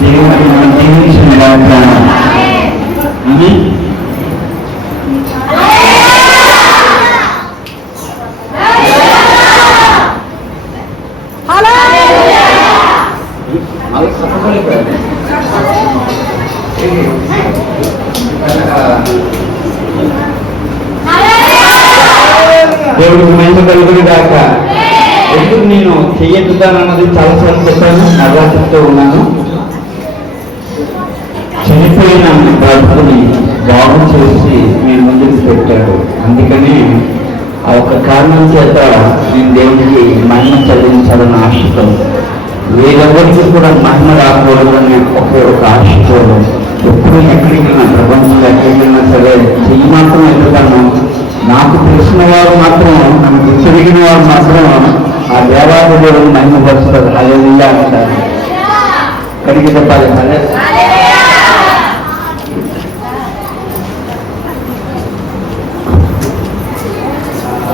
దేవుడు మనం జీవించిన వాగ్దానం. ఆమేన్. దేవుడికి మహిమ కలుగును గాక. ఎందుకు నేను చెయ్యొద్దానన్నది చాలాసార్లు చెప్పాను, అలా చెప్తూ ఉన్నాను. చనిపోయిన ప్రభుని బాగు చేసి నేను ముందుకు పెట్టాడు. అందుకని ఆ ఒక కారణం చేత నేను దేవుడికి మహిమ చెల్లించాలని ఆశతో, వేరెవరికి కూడా మహిమ రాకూడదని ఒక ఆశతో ఎప్పుడు ఎక్కడికి వెళ్ళినా, ప్రపంచంలో ఎక్కడికి వెళ్ళినా సరే చెయ్యి మాత్రం ఎదుగుతాను. నాకు తెలిసిన వారు మాత్రం, నాకు తిరిగిన వారు మాత్రం ఆ దేవాది దేవుడు మహిమపరుస్తారు. హల్లెలూయా అంటారు. కడిగి చెప్పాలి.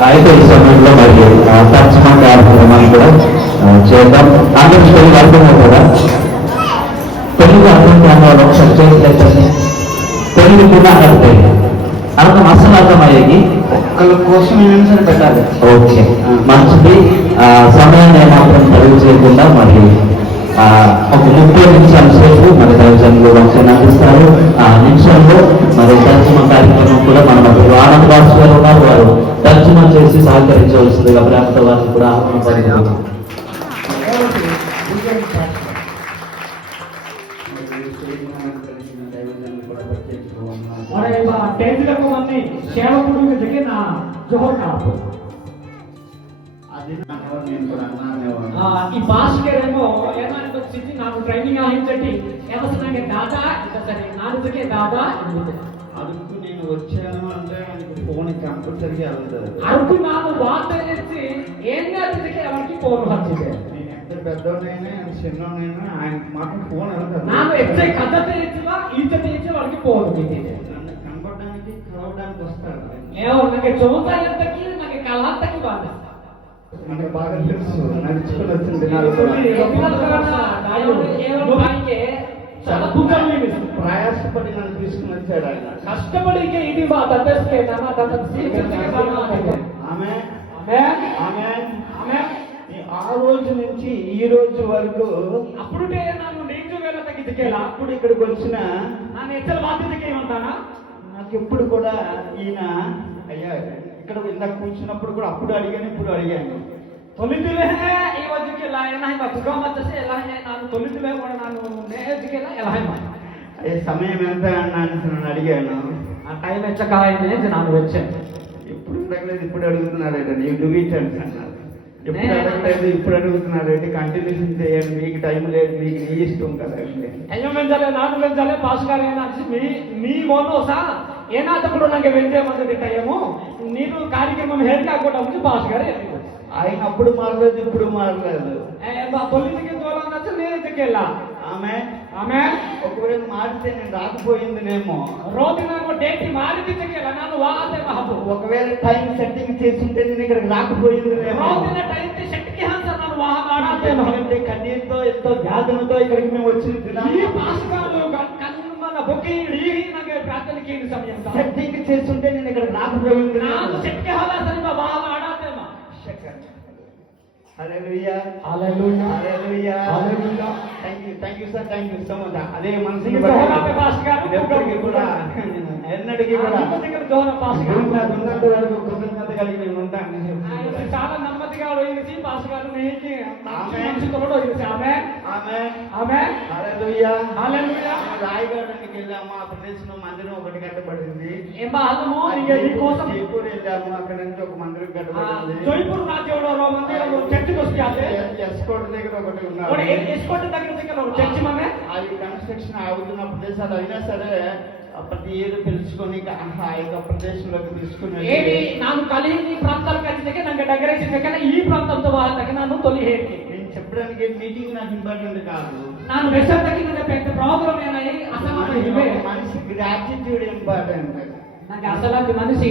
అయితే ఈ సమయంలో మరి తర్జమా కార్యక్రమాన్ని కూడా చేద్దాం. అందరూ తెలుగు అర్థమవుతుందా? తెలుగు అర్థం కాని వాళ్ళు ఒకసారి చేసి తెలుగు కూడా అర్థం అసలు అర్థమయ్యేది ఒక్కరి కోసం ఏమైనా సరే పెట్టాలి. ఓకే, మంచిది. సమయాన్ని ఏమాత్రం తెలుగు చేయకుండా మరి ఒక 30 నిమిషాల సేపు మరి దైవజనులు వంశం అందిస్తారు. ఆ నిమిషంలో మరి తర్జమా కార్యక్రమం కూడా మన మధ్యలో ఆనంద్ బాస్ గారు ఉన్నారు. వారు తర్జమా చేసి సహకరించవలసిందిగా ప్రేమతో వారిని కూడా ఆహ్వానించారు. ಈ ಭಾಷೆಗರೇಮೋ ಏನೋ ಸ್ಥಿತಿ ನಾನು ಟ್ರೈನಿಂಗ್ ಆಹಿಂಚಟಿ ఏమొస్తున్నాగే దాదా ఇక సరే నాలుగుకే దాదా అరకు నేను వచ్చాను అంటే ఆయనకు ఫోన్ కంపల్సరీగా వెళ్తారు. అరకు ನಾನು వార్త చేసి ఏం చేస్తే ఎవరికి ఫోన్ వచ్చింది. నేను ఎంత పెద్దోనైనా చిన్నోనైనా ఆయనకు మాత్రం ఫోన్ వెళ్తారు. ನಾನು ఎక్సై కథ చేసినా ఈత చేసి వాళ్ళకి ఫోన్ వచ్చింది. నన్ను కనపడడానికి కలవడానికి వస్తారు. ఏమో నాకు చౌతాయంతకి నాకు కళాంతకి బాధ మనకు బాగా తెలుసు. నడుచుకుని వచ్చిన దినాలు ప్రయాసపడి నన్ను తీసుకుని వచ్చాడు ఆయన. కష్టపడి ఇది ఆ రోజు నుంచి ఈ రోజు వరకు అప్పుడు అప్పుడు ఇక్కడికి వచ్చిన ನಾನು ಎಚ್ಚರ ಬಾಧ್ಯತೆಗೆ ఏమంటానా నాకు ఎప్పుడు కూడా ఈయన అయ్యా ఇక్కడ ఇందాక కూర్చున్నప్పుడు కూడా అప్పుడు అడిగాను, ఇప్పుడు అడిగాను. తొలిదిలే ఈ రోజుకి ఎలా అయినా తుగా వచ్చేసి ఎలా అయినా ನಾನು తొలిదిలే కూడా ನಾನು నేహజ్కి ఎలా అయినా అయ్యే సమయం ఎంత అన్నాను అడిగాను. ఆ టైం ఎచ్చక అయింది ನಾನು వచ్చాను. ఇప్పుడు అడగలేదు, ఇప్పుడు అడుగుతున్నారండి. నీవు డూ ఇట్ అన్నారు. ఎప్పుడు అడగలేదు, ఇప్పుడు అడుగుతున్నారండి. కంటిన్యూషన్ చేయండి, మీకు టైం లేదు, మీకు నీ ఇష్టం కదండి. అయ్యో మెంజాలే ನಾನು మెంజాలే ಪಾಸ್ ಗಾರ ಏನಾಗಿ మీ మోనో సా ఏనాత కూడా నాకు వెందే మంది టైము నీకు కార్యక్రమం హెడ్ కాకుండా ఉంది పాస్ గారు. ఆయన అప్పుడు మారలేదు, ఇప్పుడు మారలేదు. తొలిదికి దూరం వచ్చి నేనెందుకు వెళ్ళా ఆమె ఆమె ఒకవేళ మారితే నేను రాకపోయిందినేమో. రోజు నాకు డేట్ మారిదికెళ్ళ ನಾನು వాతే బాబు. ఒకవేళ టైం సెట్టింగ్ చేస్తుంటే నేను ఇక్కడికి రాకపోయిందినేమో. రోజున టైం సెట్కి హాన్స ನಾನು వాడాతేనో అంటే కన్నీరుతో ఎంతో వ్యాధులతో ఇక్కడికి మేము వచ్చిన ఈ పాస్ గారు కన్నుమన్న బొక్కి నాకు ప్రార్థనకి సమయం సెట్టింగ్ చేస్తుంటే నేను ఇక్కడికి రాకపోయింది. ನಾನು సెట్కి హాలా సరిమ వాడాతేమో. Hallelujah hallelujah hallelujah hallelujah. Thank you sir, thank you so much. అదే మనసుకి ఎప్పటికీ కూడా ఎన్నటికీ కూడా ఉన్నంత వరకు కృతజ్ఞత కలిగి నేను ఉంటాను. చాలా నెమ్మదిగా పోయింది పాస్ గారు నీకి తోడు పోయింది. ఆమె ఆమె ఆమె హల్లెలూయా హల్లెలూయా. రాయగఢకి వెళ్ళాము. ఆ ప్రదేశంలో మందిరం ఒకటి కట్టబడింది. కోసం జైపూర్ వెళ్ళాము. అక్కడ నుంచి ఒక మందిరం కట్టబడింది. జైపూర్ రాజ్యంలో మందిరం చర్చి వస్తే ఎస్కోట్ దగ్గర ఒకటి ఉన్నాడు. ఎస్కోట్ దగ్గర చర్చి మన అది కన్స్ట్రక్షన్ ఆగుతున్న ప్రదేశాలు అయినా సరే ప్రతి ఏడు తెలుసుకొని ఆ యొక్క ప్రదేశంలోకి తీసుకుని ನಾನು ಕಲಿಯಿ ಪ್ರಾಂತಾలకు వచ్చినాక నాకు దగ్గర ఈ ప్రాంతంతో వాళ్ళకి ನಾನು తొలి ಹೇಳಿ నేను చెప్పడానికి మీటింగ్ నాకు ఇంపార్టెంట్ కాదు. ನಾನು ವೆಸರ್ದಕ್ಕೆ ನನ್ನ పెద్ద ప్రాబ్లం ఏనై అసలు ఇవే మనిషి గ్రాటిట్యూడ్ ఇంపార్టెంట్. నాకు అసలు మనిషి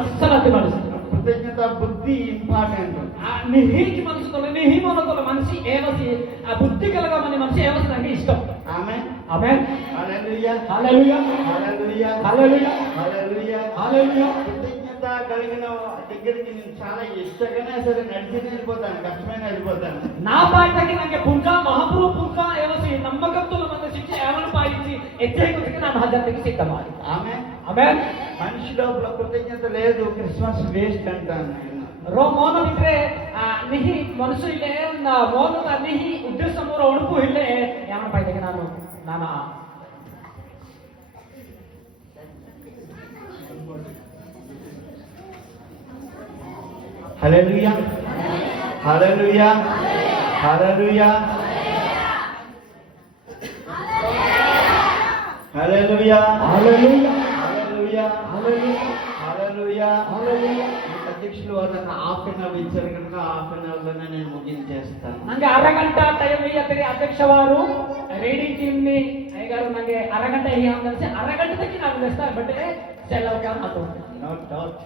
అసలు మనిషి కృతజ్ఞత బుద్ధి ఇంపార్టెంట్. నిహికి మనసుతో నిహిమనతో మనిషి ఏవసి ఆ బుద్ధి కలగమని మనిషి ఏవసి ఆమేన్. హల్లెలూయా హల్లెలూయా. Hallelujah hallelujah. హల్లెలూయా హల్లెలూయా. కృతజ్ఞత కలిగిన దగ్గరికి నేను చాలా ఇష్టంగానే సరే నడిచి వెళ్ళిపోతాను, కష్టమైన వెళ్ళిపోతాను. ನಾ ಪಾಯ್ತಾಗಿ ನಂಗೆ ಪುಂಕ ಮಹಾಪುರು ಪುಂಕ ಏವಸಿ ನಮ್ಮಗಂತೂ ನಮ್ಮ ಶಿಕ್ಷೆ ಯಾವನು ಪಾಯಿಸಿ ಎಚ್ಚರಿಕೆ ನಾನು ಹಜಾರ್ತಿಗೆ ಸಿದ್ಧ ಮಾಡಿ ఆమె ಆಮೇಲೆ మనిషి లోపల కృతజ్ఞత లేదు, క్రిస్మస్ వేస్ట్ అంటాను నేను. ರೋ ಮೌನ ಬಿಟ್ರೆ ನಿಹಿ ಮನಸ್ಸು ಇಲ್ಲೇ ಮೌನದ ನಿಹಿ ಉದ್ದೇಶ ಮೂರ ಉಡುಪು ಇಲ್ಲೇ ಯಾವನ ಪಾಯ್ತಾಗಿ ನಾನು హల్లెలూయా hallelujah hallelujah hallelujah hallelujah. Hallelujah hallelujah. Hallelujah. హల్లెలూయా. అధ్యక్షులు వారు హాఫ్ అన్ అవర్ ఇచ్చారు కనుక హాఫ్ అన్ అవర్ లోనే నేను ముగించేస్తాను. ನಂಗೆ ಅರಗಂಟ ಟೈಮ್ ಇಯ್ಯತ್ತೀರಿ ಅಧ್ಯಕ್ಷವಾರು ರೀಡಿಂಗ್ ಟೀಮ್ ನಿ ಅಯ್ಯಗಾರು ನಂಗೆ ಅರಗಂಟ ಈ ಅಂದ್ರೆ ಅರಗಂಟಕ್ಕೆ ನಾನು ನೆಸ್ತಾ ಬಟ್ సెలవుగా మాతో నో డౌట్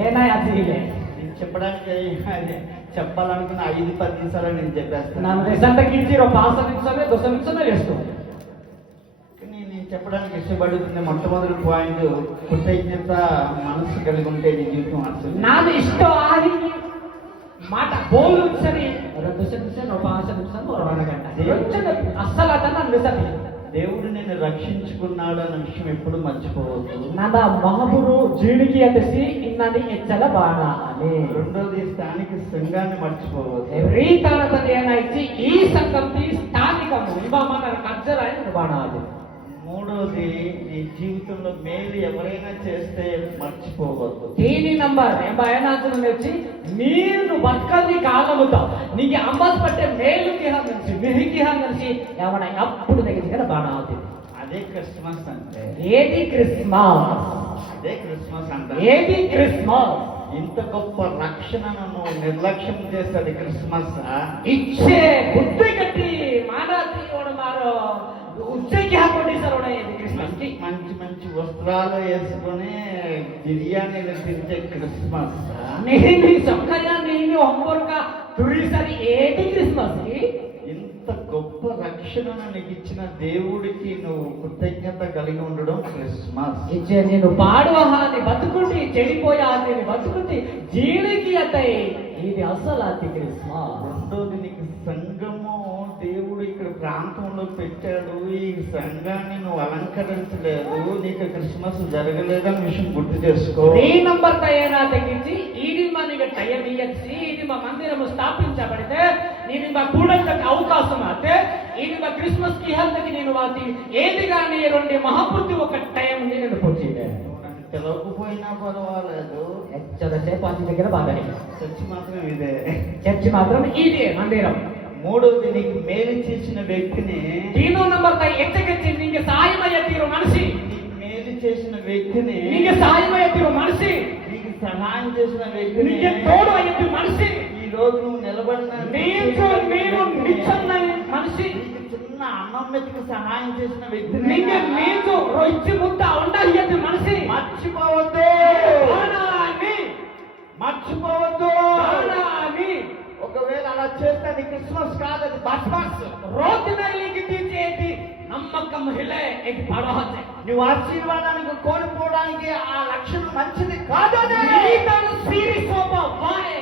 ఏనా అది ఇలే నేను చెప్పడానికి అది చెప్పాలనుకున్న 5-10 నిమిషాలు నేను చెప్పేస్తాను. ನಾನು ರಿಸಲ್ಟ್ ಇಚ್ಚಿರೋ 5 ನಿಮಿಷమే 10 ನಿಮಿಷమే ರೆಸ್ಟು కానీ నేను చెప్పడానికి ఇష్టపడుతున్న మొట్టమొదటి పాయింట్ కృతజ్ఞత మనసు కలిగి ఉంటే నీ జీవితం అసలు ನಾನು ಇಷ್ಟು ಆಗಿ మాట ಬೋಲು ಸರಿ 2 ನಿಮಿಷ 5 ನಿಮಿಷ 1 ಗಂಟೆ ಅಸಲ ಅದನ್ನ ರಿಸಲ್ಟ್ దేవుడు నిన్ను రక్షించుకున్నాడు అన్న విషయం ఎప్పుడు మర్చిపోవద్దు. ನನ್ನ ಮಹಾಪುರು ಜೀಳಿಗೆ ಅತಿಸಿ ಇನ್ನನಿ ಎಚ್ಚಲ ಬಾಣ అని రెండోది స్థానిక సంఘాన్ని మర్చిపోవద్దు. ರೀತಾನದಲ್ಲಿ ಏನಾಯ್ತು ಈ ಸಂಗತಿ ಸ್ಥಾನಿಕము ಇವ మన కజ్జరాయన బాణ అది మూడోది నీ జీవితంలో మేలు ఎవరైనా చేస్తే మర్చిపోవద్దు. దీని నంబర్ ఏనాథను వచ్చి ನೀನು ಬದುಕಲ್ಲಿ ಕಾಲముతో నీకు అమ్మస్ పట్టే మేలుకి హంగసి మిహికి హంగసి ఎవడ అప్పుడు దగ్గర బాణ అవుతుంది. అదే క్రిస్మస్ అంటే ఏది క్రిస్మస్ అదే క్రిస్మస్ అంటే ఏది క్రిస్మస్ ఇంత గొప్ప రక్షణను నువ్వు నిర్లక్ష్యం చేసేది క్రిస్మస్. ఇచ్చే బుద్ధి కట్టి మానవతి మారో ఉచ్చేకి ಹಾಕೊಂಡಿದ್ದಾರೆ ಒಣ ಏది ಕ್ರಿಸ್ಮಸ್ కి మంచి మంచి వస్త్రాలు వేసుకొని బిర్యానీలు తింటే క్రిస్మస్. నేను సొక్కయ్య నేను హోంవర్క్ తురిసరి ఏది క్రిస్మస్ కి ఇంత గొప్ప రక్షణను నీకు ఇచ్చిన దేవుడికి నువ్వు కృతజ్ఞత కలిగి ఉండడం క్రిస్మస్. ఇచ్చే నేను పాడువ హాని బతుకుంటి చెడిపోయా నేను బతుకుంటి జీవికి అతయి ఇది అసలు అతి క్రిస్మస్. రెండోది నీకు సంఘము దేవుడు ఇక్కడ ప్రాంతంలో పెట్టాడు, ఈ సంఘాన్ని నువ్వు అలంకరించలేదు, నీకు క్రిస్మస్ జరగలేదని విషయం గుర్తు చేసుకో. ఈ నంబర్ తయారా తగ్గించి ఇది మనకి టైం ఇచ్చి ఇది మా మందిరము స్థాపించబడితే నేను మా కూడళ్ళకి అవకాశం అయితే ఇది మా క్రిస్మస్ కి హల్తకి నేను వాటి ఏది కానీ రెండు మహాపూర్తి ఒక టైం ఉంది నేను పొచ్చిందే తెలవకపోయినా పర్వాలేదు, ఎచ్చదసేపు అది దగ్గర బాగా చర్చి మాత్రం ఇదే, చర్చి మాత్రం ఇదే మందిరం. మూడోది నీకు మేలు చేసిన వ్యక్తిని तीनो नंबर का ಎಚ್ಚೆಚ್ಚಿ ನಿಮಗೆ ಸಹಾಯಮಯ್ಯತಿರೋ ಮನಸ್ಸಿ నీకు మేలు చేసిన వ్యక్తిని ನಿಮಗೆ సహాయమయ్యతిರೋ మనిషి నీకు సహాయం చేసిన వ్యక్తిని ನಿಮಗೆ తోడు అయ్యతి మనిషి ఈ రోజు నువ్వు నిలబడిన నేను నిచ్చన్న మనిషి నీకు చిన్న అన్నం మెతుకు సహాయం చేసిన వ్యక్తిని ನಿಮಗೆ ನೀನು ರೊಚ್ಚಿ ಮುದ್ದ ఉండ అయ్యతి మనిషి మర్చిపోవద్దు, ప్రాణాన్ని మర్చిపోవద్దు. ప్రాణాన్ని ఒకవేళ అలా చేస్తే అది క్రిస్మస్ కాదు, అది బస్మస్. రోతినలికి తీసేది నమ్మకం హిలే ఇది పడవతే నువ్వు ఆశీర్వాదానికి కోల్పోవడానికి ఆ లక్షణం మంచిది కాదు. నీతను సీరిసోబ వాయే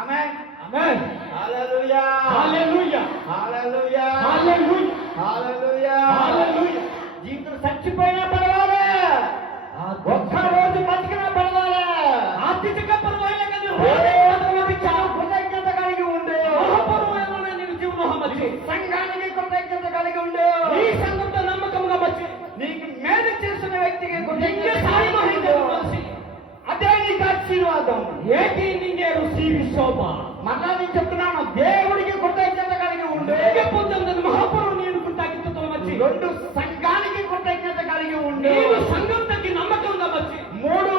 ఆమేన్ ఆమేన్ హల్లెలూయా హల్లెలూయా హల్లెలూయా హల్లెలూయా హల్లెలూయా హల్లెలూయా. జీవితం చచ్చిపోయినా పర్వాలే, ఒక్క రోజు బతికినా పర్వాలే, ఆర్థిక పరవాయిలే కానీ కృతజ్ఞత కలిగి ఉండు. మహాపరమైన నేను జీవనం మధ్య సంఘానికి కృతజ్ఞత కలిగి ఉండు. ఈ సంఘంతో నమ్మకంగా వచ్చి నీకు మేలు చేసిన వ్యక్తికి నింగే కృతజ్ఞత సాయం కలిగి అయితే ఉండు. మనిషి అదే నీకు ఆశీర్వాదం. ఏటి నింగే రుచి శోభ మళ్ళా నేను చెప్తున్నాను, దేవుడికి కృతజ్ఞత కలిగి ఉండు. నింగే పొందుతున్న మహాపరువు నేను కృతజ్ఞతతో వచ్చి రెండు సంఘానికి కృతజ్ఞత కలిగి ఉండు. నేను సంఘంతకి నమ్మకంగా వచ్చి మూడు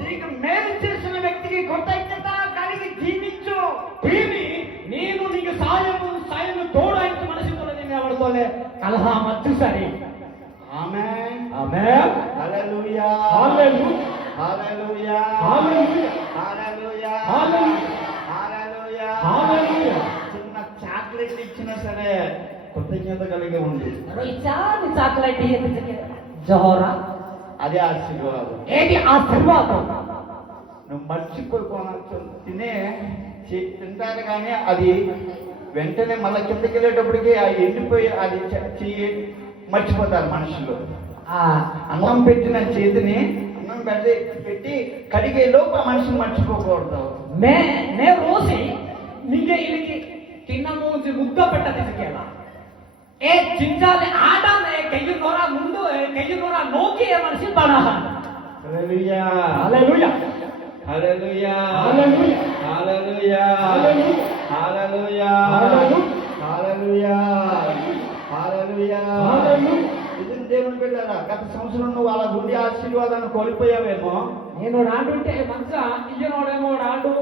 నీకు మేలు చేసిన వ్యక్తికి కృతజ్ఞత కలిగి జీవించు. దీని నేను నీకు సాయం తోడాయించి మనిషితో నేను ఎవరితోనే కలహ మచ్చు సరే. ఆమేన్ ఆమేన్ హల్లెలూయా hallelujah hallelujah hallelujah hallelujah hallelujah hallelujah. హల్లెలూయా. చిన్న చాక్లెట్ ఇచ్చినా సరే కృతజ్ఞత కలిగి ఉండు. रोईचानी चाकलायटी येते जहोरा అదే ఆశీర్వాదం. ఏది ఆశీర్వాదం. నువ్వు మర్చిపోయి తింటారు కానీ అది వెంటనే మళ్ళీ కిందకి వెళ్ళేటప్పటికి ఆ ఎండిపోయి అది మర్చిపోతారు మనుషులు. ఆ అన్నం పెట్టిన చేతిని అన్నం పెట్టి కడిగే లోపు ఆ మనిషిని మర్చిపోకూడదు. నే రోసి నింగే ఇలికి తిన్నమూంచి ముద్ద పెట్టది సికేలా ఏ చింజాలి ఆడనే కయ్యి నోరా ముందు కయ్యి నోరా నోకి ఏ మనిషి బనా. హల్లెలూయా hallelujah hallelujah hallelujah hallelujah hallelujah hallelujah హల్లెలూయా. ఇది దేవుని బిడ్డలారా, గత సంవత్సరం నువ్వు వాళ్ళ గుడి ఆశీర్వాదాన్ని కోల్పోయావేమో. నేను రాండుంటే మంచ ఇయ్యనోడేమో రాండు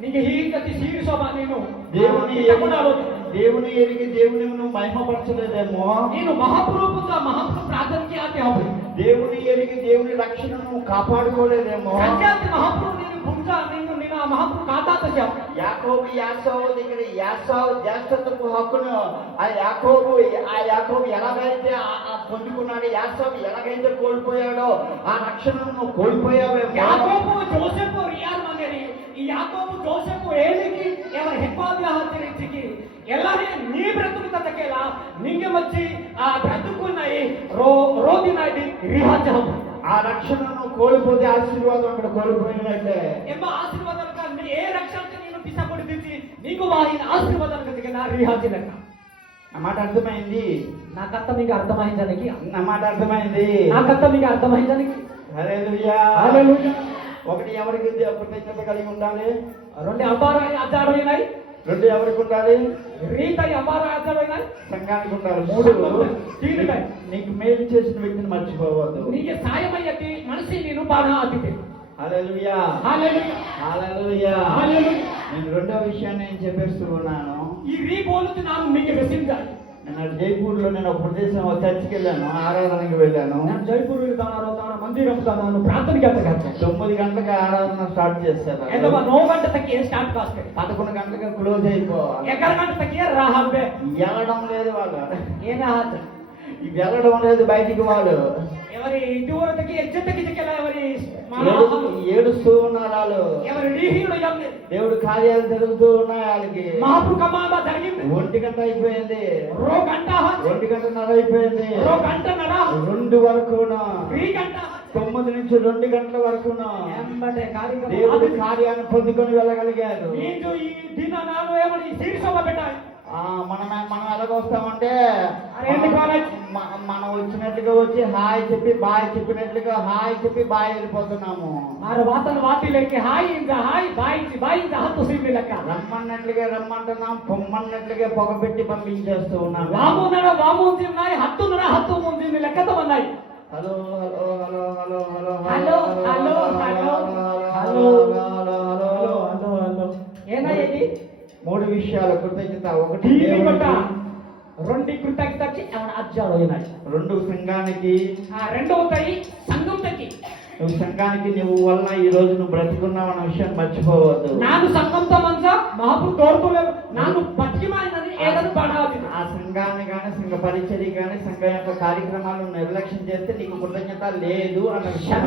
నీకు హీకతి సీరిసోమా నేను దేవుని ఎరిగి దేవుని నువ్వు మహిమపరచలేదేమో. నేను మహాప్రభుతో మహాప్రభు ప్రార్థనకి ఆతే హోబు. దేవుని ఎరిగి దేవుని రక్షణను నువ్వు కాపాడుకోలేదేమో. సంజాతి మహాప్రభు నేను భుంజా నేను ఆ మహాప్రభు కాతాత జాం. యాకోబు యాసావు దగ్గర యాసావు జ్యేష్ఠత్వపు హక్కును ఆ యాకోబు ఎలాగైతే పొందుకున్నాడు, యాసావు ఎలాగైతే కోల్పోయాడో ఆ రక్షణను నువ్వు కోల్పోయావేమో. యాకోబు జోసెఫ్ రియాల్ మంగరి ఈ యాకోబు జోసెఫ్ ఏలికి ఎవరు హెపాదియా హచ్చరికి ಎಲ್ಲಾರೇ ನೀ ಬ್ರತುಕತಕ್ಕೆಲ್ಲ ನಿಂಗೆ ಮಚ್ಚಿ ಆ ಬ್ರತುಕುನ್ನಾಯಿ ರೋದಿನಾಡಿ ರಿಹಾಜ ಹಬ್ಬ. ఆ రక్షణను కోల్పోతే ఆశీర్వాదం అక్కడ కోల్పోయినట్లే. ಎಂಬ ಆಶೀರ್ವಾದ ఏ రక్షణ నేను పిసపడిచి నీకు వాహిన ఆశీర్వాదం కదిగా నా రిహాజి లెక్క. నా మాట అర్థమైంది. నాకంత మీకు అర్థమైందానికి నా మాట అర్థమైంది. నాకంత మీకు అర్థమైందానికి. హల్లెలూయా హల్లెలూయా. ఒకటి ఎవరికి కృతజ్ఞత కలిగి ఉండాలి. రెండు అపారాయి ఆచారమైనాయి. రెండు ఎవరికి ఉండాలి. రీతై అపారాయి ఆచారమైనాయి. సంఘానికి ఉండాలి. మూడు నీకు మేలు చేసిన వ్యక్తిని మర్చిపోవద్దు. నీకు సాయమయ్యకి మనిషి నేను బాగా అతిథి. హల్లెలూయా హల్లెలూయా హల్లెలూయా హల్లెలూయా. నేను రెండో విషయాన్ని నేను చెప్పేస్తూ ఉన్నాను. ఈ రీబోలుతు నాకు మీకు వెసించాలి. నేను జైపూర్లో నేను ఒక ప్రదేశం చర్చికి వెళ్ళాను, ఆరాధనకి వెళ్ళాను. నేను జైపూర్ వెళ్తాను, మందిరం తాను ప్రార్థనకి వెళ్తాను. 9 గంటలకు ఆరాధన స్టార్ట్ చేస్తారు. 9 గంటల తక్కి స్టార్ట్ కాస్తే 11 గంటలకు క్లోజ్ అయిపోవాలి. 11 గంటల తక్కి రాహబ్బే వెళ్ళడం లేదు వాళ్ళు. ఏనా వెళ్ళడం లేదు బయటికి. వాళ్ళు ఎవరి దూరతకి ఎజ్జతకి దిక్కెలా ఎవరి ఏడుస్తూ ఉన్నారు వాళ్ళు. ఎవరి రీహీడు దేవుడు కార్యాలు జరుగుతూ ఉన్నాయి వాళ్ళకి. మహాప్రభు కమాంబా జరిగింది. 1 గంట అయిపోయింది. 1 గంట 1:30 అయిపోయింది. 1 గంటన్నర 2 వరకునా 3 గంట 9 నుంచి 2 గంటల వరకునా ఎంబటే కార్యక్రమం దేవుడి కార్యాన్ని పొందుకొని వెళ్ళగలిగారు. నేను ఈ దిన నాను ఏమని శీర్షోమ పెట్టాలి. మనం ఎలాగొస్తామంటే మనం వచ్చినట్లుగా వచ్చి హాయ్ చెప్పి బాయ్ చెప్పినట్లుగా హాయ్ చెప్పి బాయ్ వెళ్ళిపోతున్నాము. వాటిలోకి హాయ్ హాయ్ బాయ్ బాయ్ హత్తు సీమి లెక్క రమ్మన్నట్లుగా రమ్మంటున్నాం, పొమ్మన్నట్లుగా పొగ పెట్టి పంపించేస్తూ ఉన్నాం. వాము ఉన్నాయి హత్తు ముందు లెక్కతో ఉన్నాయి. Hello hello hello hello hello hello hello hello hello hello hello hello ఏనాయి 3 విషయాలు కృతజ్ఞత. 1 2 కృతజ్ఞతకి అజ్జాలు అయినాయి. 2 సంఘానికి. రెండవది సంఘంకి. నువ్వు సంఘానికి నువ్వు వల్ల ఈ రోజు నువ్వు బ్రతికున్నావు అన్న విషయం మర్చిపోవద్దు. ನಾನು సంఘంతో మంచ మహాప్రభు తోడుకోలేదు. ನಾನು బతికిమానని ఏదైనా పడాలి. ఆ సంఘాన్ని కానీ సంఘ పరిచర్య కానీ సంఘం యొక్క కార్యక్రమాలను నిర్లక్ష్యం చేస్తే నీకు కృతజ్ఞత లేదు అన్న విషయం.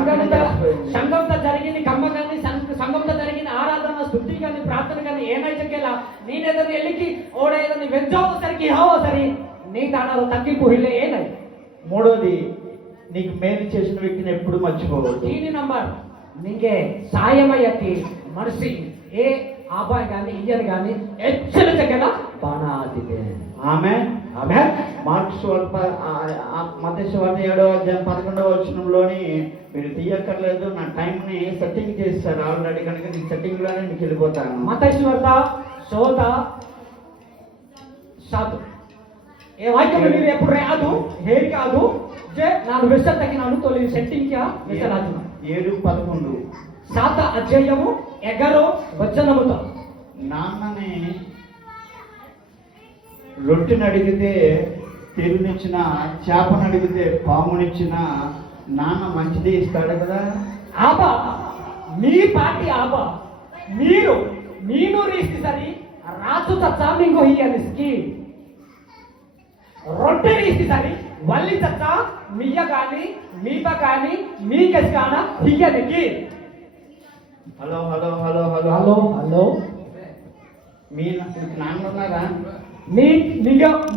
సంఘంతో జరిగింది కమ్మ కానీ సంఘంతో జరిగిన ఆరాధన స్తుతి కానీ ప్రార్థన కానీ ఏమైనా నేనేదో వెళ్ళికి ఓడ ఏదో వెజ్జావో సరికి హావో సరి నీ దాడాలో తగ్గింపు ఇల్లే ఏనై. మూడోది నీకు మేలు చేసిన వ్యక్తిని ఎప్పుడు మర్చిపోవద్దు. 3 నంబర్ నీకే సాయమయ్యకి మనిషి ఏ ఆబాయ్ కానీ ఇయ్యను కానీ హెచ్చరికగా బాణాదిదే. ఆమేన్ ఆమేన్. మార్కు సువార్త మత్తయి సువార్త 7వ అధ్యాయం 11వ వచనంలోని మీరు తీయక్కర్లేదు, నా టైంని సెట్టింగ్ చేస్తారు ఆల్రెడీ, కనుక నీ సెట్టింగ్లోనే నీకు వెళ్ళిపోతాను. మత్తయి సువార్త 7 ఏ వాక్యం మీరు ఎప్పుడు రాదు హేరి కాదు जे ನಾನು వెస్ట తగినాను తోలి సెట్టింగ్ క్యా వెసరాజు 7:11 7 అధ్యాయము 11 వచనముతో నాన్నని రొట్టెని అడిగితే తెరునిచ్చిన, చేపను అడిగితే పామునిచ్చిన నాన్న మంచిది ఇస్తాడు కదా. ఆబా మీ పాటి ఆబా మీరు ನೀನು ರೀಸ್ತಿ ಸರಿ ರಾಜು ತಚ್ಚ ನಿಂಗೋ ಹೀಯನಿಸ್ಕಿ రొట్టె తీసి సరి వల్లి చచ్చ మియ్య కానీ మీప కానీ మీకెస్ కాన హియ్యనికి. Hello hello hello hello hello hello మీ నాన్న ఉన్నారా?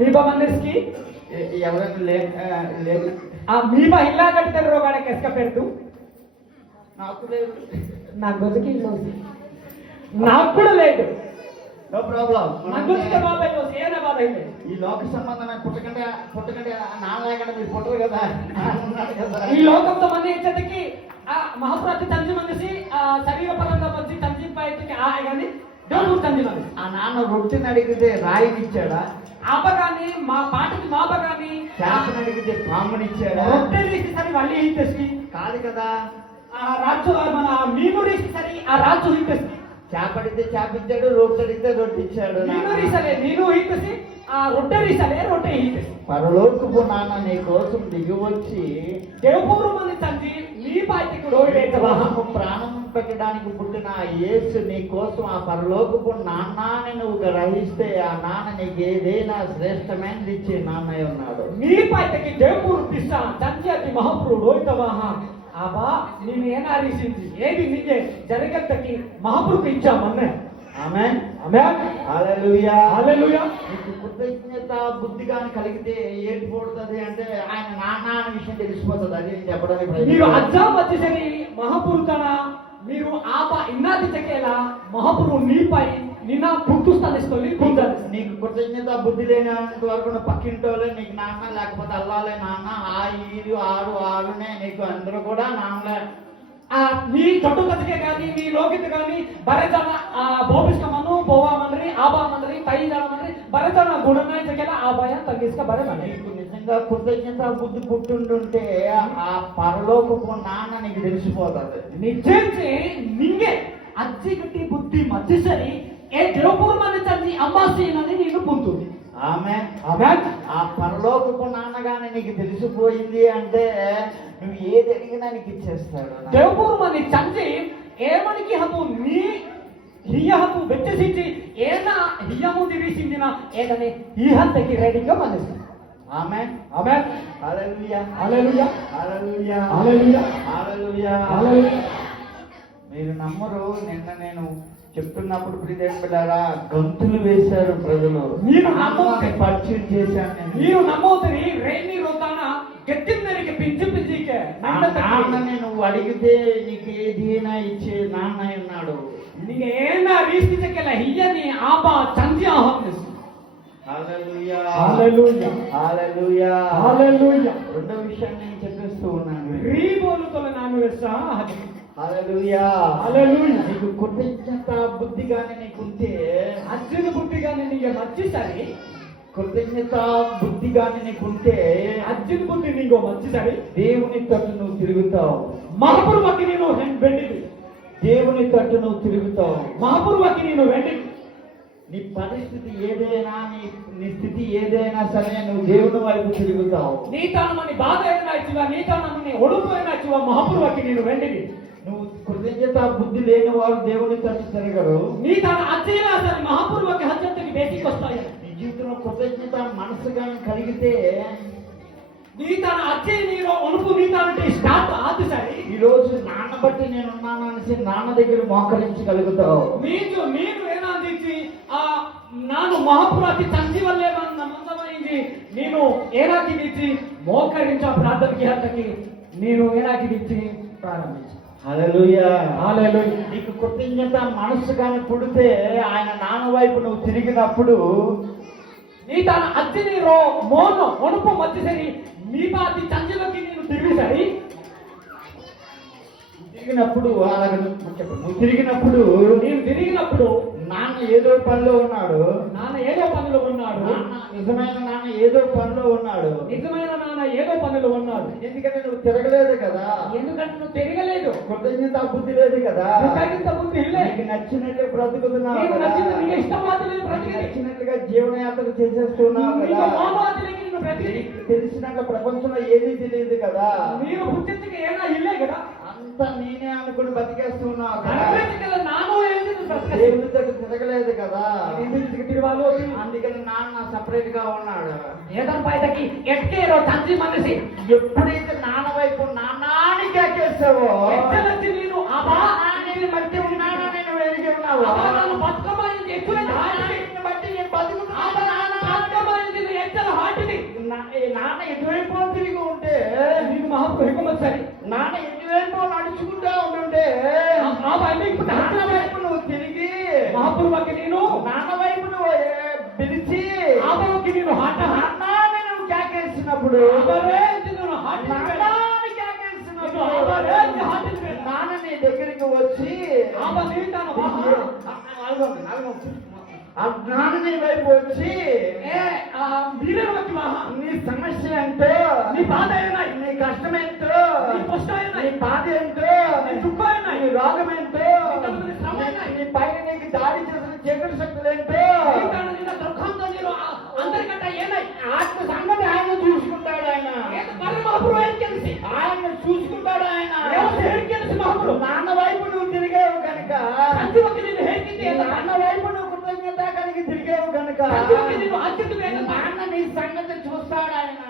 మీప మందిస్కి ఎవరైనా లేదు? ఆ మీప ఇల్లా కట్టారు రోగాడ కెస్క పెడుతూ నాకు లేదు. నా గొజకి ఇల్లు నాకు కూడా లేదు. No problem. నా గొజకి బాబాయ్ ఏనా బాబాయ్ ఈ లోక సంబంధమైన పుట్టకంటే నాన్న లేకుండా మీరు పుట్టరు కదా, నాన్న ఉన్నాడు కదా. ఈ లోకంతో మంది ఇచ్చటికి ఆ మహాప్రాతి తంజి మందిసి ఆ శరీర పరంగా మంచి తంజి పైకి ఆ కానీ దేవుడు తంజి మంది. ఆ నాన్న రొట్టెని అడిగితే రాయిని ఇచ్చాడా? ఆపగాని మా పాటకి మాపగాని చేపని అడిగితే పామునిచ్చాడా? రొట్టె తీసి సరి వల్లి హింతేసి కాదు కదా. ఆ రాజు మన మీమోరీస్ సరి ఆ రాజు హింతేసి చేప అడిగితే చేప ఇచ్చాడు, రొట్టె అడిగితే రొట్టె ఇచ్చాడు. మీమోరీసలే నేను హింతేసి ఆ రొట్టె రీసలే రొట్టె హింతేసి. పరలోకపు నాన్న నీ కోసం దిగి వచ్చి దేవపూర్వ మంది తండ్రి మీ పాటికి వివాహము ప్రాణం పెట్టడానికి పుట్టిన ఆ యేసు నీ కోసం ఆ పరలోకపు నాన్నని నువ్వు గ్రహిస్తే ఆ నాన్న నీకు ఏదైనా శ్రేష్టమైనది ఇచ్చే నాన్నయ్య ఉన్నాడు. మీ పాటికి దేవపూర్ దిశ తండ్రి మహాపురుడు రోహితవాహ ఆబా నేను ఏనారీసింది ఏది నిజే జరగత్తకి మహాపురుకు ఇచ్చామన్నే. ఆమేన్ ఆమేన్ హల్లెలూయా హల్లెలూయా. నీకు కృతజ్ఞత బుద్ధి కానీ కలిగితే ఏంటి పోతుంది అంటే ఆయన నాన్న అనే విషయం తెలిసిపోతుంది. అది నేను చెప్పడానికి మీరు ప్రయత్నిస్తున్నాను. అజ్జా వచ్చేసరి మహాపురుతన మీరు ఆప ఇన్నాది చెక్కేలా మహాపురు నీపై నిన్న పుట్టుస్తానిస్తుంది కూర్చొని. నీకు కృతజ్ఞత బుద్ధి లేనంత వరకు నువ్వు పక్కింటోలే నీకు నాన్న, లేకపోతే అల్లాలే నాన్న, ఆ ఈరు ఆరు ఆరునే నీకు అందరూ కూడా నాన్నలే. ఆ మీ చొట్టు కథకే కానీ మీ లోకిత కానీ బరెజన భోపిష్టమను పోవా మండ్రి ఆబా మండ్రి పై జన మండ్రి బరెజన గుణనాయ చెక్కేలా ఆ భయం తగ్గిస్క బరే మండ్రి. నీకు నిజంగా కృతజ్ఞత బుద్ధి పుట్టుంటుంటే ఆ పరలోకపు నాన్న నీకు తెలిసిపోతుంది. నిజంగా నింగే అజ్జి గట్టి బుద్ధి మధ్యసరి ఏ దేవపూర్ మన తండ్రి అంబాసీనని నేను పొందుతుంది. ఆమె ఆమేన్. ఆ పరలోకపు నాన్నగానే నీకు తెలిసిపోయింది అంటే నువ్వు ఏది అడిగినా నీకు ఇచ్చేస్తాడు. దేవపూర్ మన తండ్రి ఏమనికి హము నీ హియహము వెచ్చసించి ఏనా హియము దిరిసిందిన ఏదని హిహంతకి రెడీగా మనసు. ఆమె ఆమేన్ హల్లెలూయా హల్లెలూయా హల్లెలూయా హల్లెలూయా హల్లెలూయా. హల్లెలూయా. మీరు నమ్మరు, నిన్న నేను చెప్తున్నప్పుడు ప్రియదేవుని బిడ్డలారా గంతులు వేశారు ప్రజలు. మీరు నమ్మరు. పరిచయం చేశాను నేను. మీరు నమ్మవుతుంది రేణి రోతాన గెత్తిన్నరికి పించి పించికే నాన్నని నువ్వు అడిగితే నీకు ఏదైనా ఇచ్చే నాన్న ఉన్నాడు. నీకు ఏనా రీతికెళ్ళ హియ్యని ఆపా చంచి ఆహ్వానిస్తు. హల్లెలూయా హల్లెలూయా హల్లెలూయా హల్లెలూయా. రెండో విషయాన్ని నేను చెప్పేస్తూ ఉన్నాను. రీబోలుతోల నాను వేసా హల్లెలూయా హల్లెలూయా. నీకు కృతజ్ఞత బుద్ధి కానీ నీకుంటే అర్జున బుద్ధిగాని నీకు మర్చిసరి కృతజ్ఞత బుద్ధి కానీ నీకుంటే అర్జున బుద్ధి నీకు మర్చిసరి దేవుని తట్టు నువ్వు తిరుగుతావు. మహాపురువకి నేను వెండిది. దేవుని తట్టు నువ్వు తిరుగుతావు. మహాపురువకి నేను వెండిది. నీ పరిస్థితి ఏదైనా నీ స్థితి ఏదైనా సరే నువ్వు దేవుని వైపు తిరుగుతావు. నీతానమని బాధ అయినా ఇచ్చివా నీతానమని ఒడుపు అయినా ఇచ్చివా మహాపురువకి నేను వెండిది. నువ్వు కృతజ్ఞత బుద్ధి లేని వారు దేవుని తట్టు తిరగరు. నీ తన అచ్చైనా సరే మహాపురువకి హత్యకి బేసిక్ వస్తాయి. నీ జీవితంలో కృతజ్ఞత మనసు కానీ కలిగితే నీ తన అచ్చే నీలో ఒనుపు నీతానంటే స్టార్ట్ ఆది సరే ఈ రోజు నాన్న బట్టి నేను ఉన్నాను అనేసి నాన్న దగ్గర మోకరించగలుగుతావు. నేను ఏనాందించి ఆ నాను మహాపురాతి తండ్రి వల్లే నమ్మకమైంది నేను ఏనాకి ఇచ్చి మోకరించా ప్రార్థనకి హత్తకి నేను ఏనాకి ఇచ్చి ప్రారంభించి. హల్లెలూయా హల్లెలూయా. నీకు కృతజ్ఞత మనసు కానీ పుడితే ఆయన నాన్న వైపు నువ్వు తిరిగినప్పుడు నీ తన అచ్చిని రో మోను ఒనుపు మధ్యసరి నీ పాతి తండ్రిలోకి నేను తిరిగిసరి తిరిగినప్పుడు అలాగే నువ్వు తిరిగినప్పుడు నేను తిరిగినప్పుడు నాన్న ఏదో పనిలో ఉన్నాడు. నాన్న ఏదో పనిలో ఉన్నాడు. నిజమైన నాన్న ఏదో పనిలో ఉన్నాడు. నిజమైన నాన్న ఏదో పనిలో ఉన్నాడు. ఎందుకంటే నువ్వు తిరగలేదు కదా, ఎందుకంటే నువ్వు తిరగలేదు. కృతజ్ఞత బుద్ధి లేదు కదా, కృతజ్ఞత బుద్ధి లేదు. నీకు నచ్చినట్టు బ్రతుకుతున్నావు నీకు కదా, నచ్చింది నీకు ఇష్టమాది లేదు నీకు బ్రతికి. నచ్చినట్లుగా జీవనయాత్ర చేసేస్తున్నావు నీకు కదా, మోమాది లేదు నువ్వు బ్రతికి. నీకు తెలిసినట్టు ప్రపంచంలో ఏది తెలియదు కదా, మీరు పుట్టించక ఏనా ఇల్లే కదా, అంతా నేనే అనుకుని బతికేస్తున్నావు కదా. అన్నిటికీ నాను ఏంది నువ్వు బ్రతికేది. దేవుని దగ్గర ఎదగలేదు కదా, తిరువాలో అందుకని నాన్న సపరేట్ గా ఉన్నాడు. ఏదైనా బయటకి ఎట్కేరో తండ్రి మనిషి ఎప్పుడైతే నాన్న వైపు నాన్నాని కేకేస్తావో, ఎచ్చలచ్చి నేను నేను బట్టి ఉన్నానా, నేను వెలిగి ఉన్నావు, నన్ను బతుకమాయింది ఎక్కువైతే నిన్ను బట్టి నేను బతుకుతున్నాను. బతుకమాయింది ఎచ్చల హాటిది నాన్న ఎటువైపు తిరిగి ఉంటే, నీకు మహాపు హెకమొచ్చారి నాన్న ఎటువైపు నడుచుకుంటా ఉంటుంటే, నాన్న వైపు నువ్వు తిరిగి మహాపురుకి నేను నాన్న వైపు నువ్వు పిలిచి ఆపకి నేను హాట నాన్నని నువ్వు కేకేసినప్పుడు, నాన్నని కేకేసినప్పుడు నాన్న నీ దగ్గరికి వచ్చి నాన్న నీ వైపు వచ్చి నీ సమస్య ఏంటో, నీ బాధ నీ కష్టం ఏంటో, నీ బాధ ఏంటో, నీ రోగం ఏంటో, నీ పైన నీకు దాడి చేసిన చీకటి శక్తులు ఏంటో, అందరికంటే ఏనాయి ఆత్మ సంగతి ఆయన చూసుకుంటాడు. ఆయన ఆయన చూసుకుంటాడు. ఆయన నాన్న వైపు నువ్వు తిరిగావు కనుక, నాన్న వైపు నువ్వు కృతజ్ఞత కలిగి తిరిగావు కనుక నాన్న నీ సంగతి చూస్తాడు. ఆయన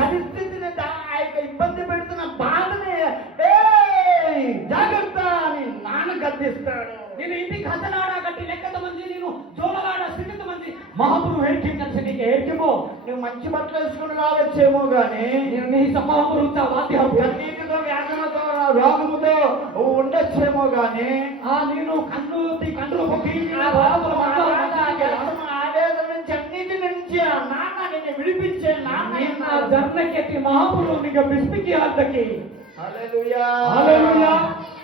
పరిస్థితిని ఆ యొక్క ఇబ్బంది పెడుతున్న బాధని జాగ్రత్త అని నాన్న గద్దిస్తాడు. నేను ఇంటికి హసలాడా కట్టి లెక్కత మంది నేను జోలగాడ స్థితిత మంది మహాపురు హేడ్కిం కలిసి నీకు హేడ్కిమో నువ్వు మంచి బట్టలు వేసుకుని రావచ్చేమో గాని, నేను నీ సమహాపురు వాద్యం కన్నీటితో వ్యాధులతో రోగముతో ఉండొచ్చేమో గాని, నేను కండ్లు పొక్కి ఆవేదన నుంచి అన్నిటి నుంచి ఆ నాన్న నిన్ను విడిపించే నాన్న జర్నకెత్తి మహాపురు నీకు బిస్పికి అద్దకి హల్లెలూయా, హల్లెలూయా,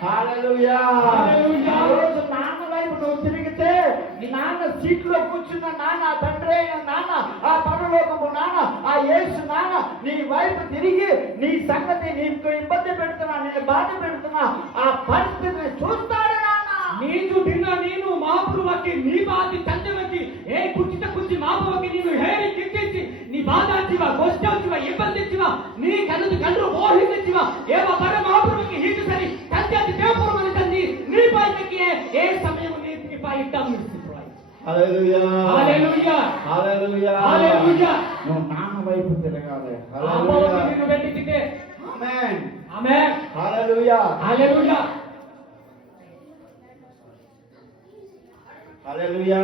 హల్లెలూయా, హల్లెలూయా. రోజు నాన్న వైపు నువ్వు తిరిగితే నీ నాన్న సీట్లో కూర్చున్న నాన్న, తండ్రి అయిన నాన్న, ఆ పరలోకపు నాన్న, ఆ యేసు నాన్న నీ వైపు తిరిగి నీ సంగతి నీకు ఇబ్బంది పెడుతున్నా, నేను బాధ పెడుతున్నా ఆ పరిస్థితిని చూస్తాడు నాన్న. ನೀನು ದಿನ ನೀನು ಮಹಾಪುರುವಕ್ಕೆ ನೀ ಬಾದಿ ತಂದೆವಕ್ಕೆ ಕುಚ್ಚಿ ಮಾಪವಕ್ಕೆ ನೀನು ಹೇಳಿ ಕಿಕ್ಕಿಸಿ ನೀ ಬಾದಾಚಿವ ಗೋಷ್ಠಿವ ಇಬ್ಬಂದಿಚ್ಚಿವ ನೀ ಕಂಡ್ರು ಮೋಹಿಸಿವ ಏವ ಪರ ಮಹಾಪುರುವಕ್ಕೆ ಹೀಗೆ ಸರಿ ತಂದೆ ದೇವಪುರವನ್ನು ತಂದಿ ನೀ ಪಾಯಕ್ಕೆ ಏ ಸಮಯ ನೀ ಪಾಯಿಟ್ಟ హల్లెలూయా, హల్లెలూయా, హల్లెలూయా, హల్లెలూయా. నువ్వు నాన్న వైపు తిరగాలి. హల్లెలూయా. నిన్ను వెంటికితే ఆమేన్, ఆమేన్, హల్లెలూయా, hallelujah, hallelujah,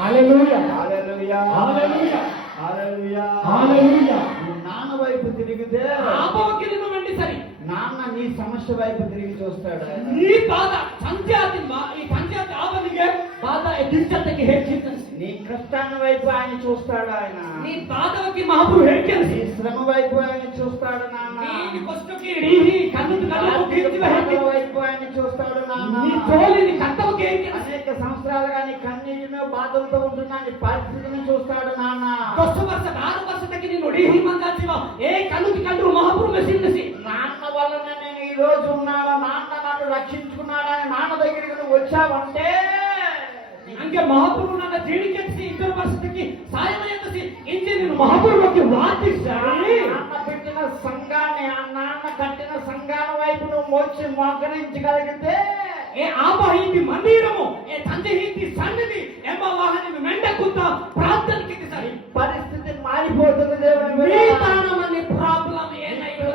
hallelujah, hallelujah, hallelujah, hallelujah, హల్లెలూయా. నువ్వు నాన్న వైపు తిరిగితే ఆపవకి నిన్ను వెంటి సరి నాన్న నీ సమస్య వైపు తిరిగి చూస్తాడు. నీ బాధ సంధ్యాతి ఈ సంధ్యాతి ఆవనిಗೆ బాధ దించతకి ಹೆಚ್ಚಿತನ್ಸಿ నీ కష్టాన్ని వైపు ఆయన చూస్తాడు. ఆయన నీ బాధకి మహాపురు ಹೆಚ್ಚಿನ್సి నీ శ్రమ వైపు ఆయన చూస్తాడు. నాన్న నీ కష్టకి నీ కన్ను కించివ ಹೆಚ್ಚಿನ వైపు ఆయన చూస్తాడు. నాన్న నీ తోలిని కట్టవకి ಹೆಚ್ಚಿನ್సి అనేక సంవత్సరాలుగా నీ కన్నీటిలో బాధలతో ఉంటున్నా నీ పరిస్థితిని చూస్తాడు. నాన్న 10 ವರ್ಷ 6 ವರ್ಷಕ್ಕೆ ನೀನು ಡಿಹಿ ಮಂಗಾಚಿವ ಕಣ್ಣು మహాపురు మెసిన్నసి నాన్న వలన నేను ఈ రోజు ఉన్నాను, నాన్న నన్ను రక్షించుకున్నాడని నాన్న దగ్గరికి నువ్వు వచ్చావంటే ಹಂಗೆ ಮಹಾಪುರು ನನ್ನ ಜೀಳಿಕೆಸಿ ಇತರ ವರ್ಷಕ್ಕೆ ಸಾಯಮಯತಸಿ ಇಂಜಿ ನೀನು ಮಹಾಪುರುವಕ್ಕೆ ವಾದಿಸಾರಿ నాన్న పెట్టిన సంఘాన్ని, ఆ నాన్న కట్టిన సంఘాల వైపు నువ్వు వచ్చి మోకరించగలిగితే ಆಪ ಹೀತಿ ಮಂದಿರಮು ತಂದೆ ಹೀತಿ ಸನ್ನಿಧಿ ಎಂಬ ವಾಹನ ಮೆಂಡಕುತ್ತ ಪ್ರಾರ್ಥನೆಗೆ ಸರಿ పరిస్థితి మారిపోతుంది. దేవుని బిడ్డ మీతానమని ప్రాబ్లం ఏనైతే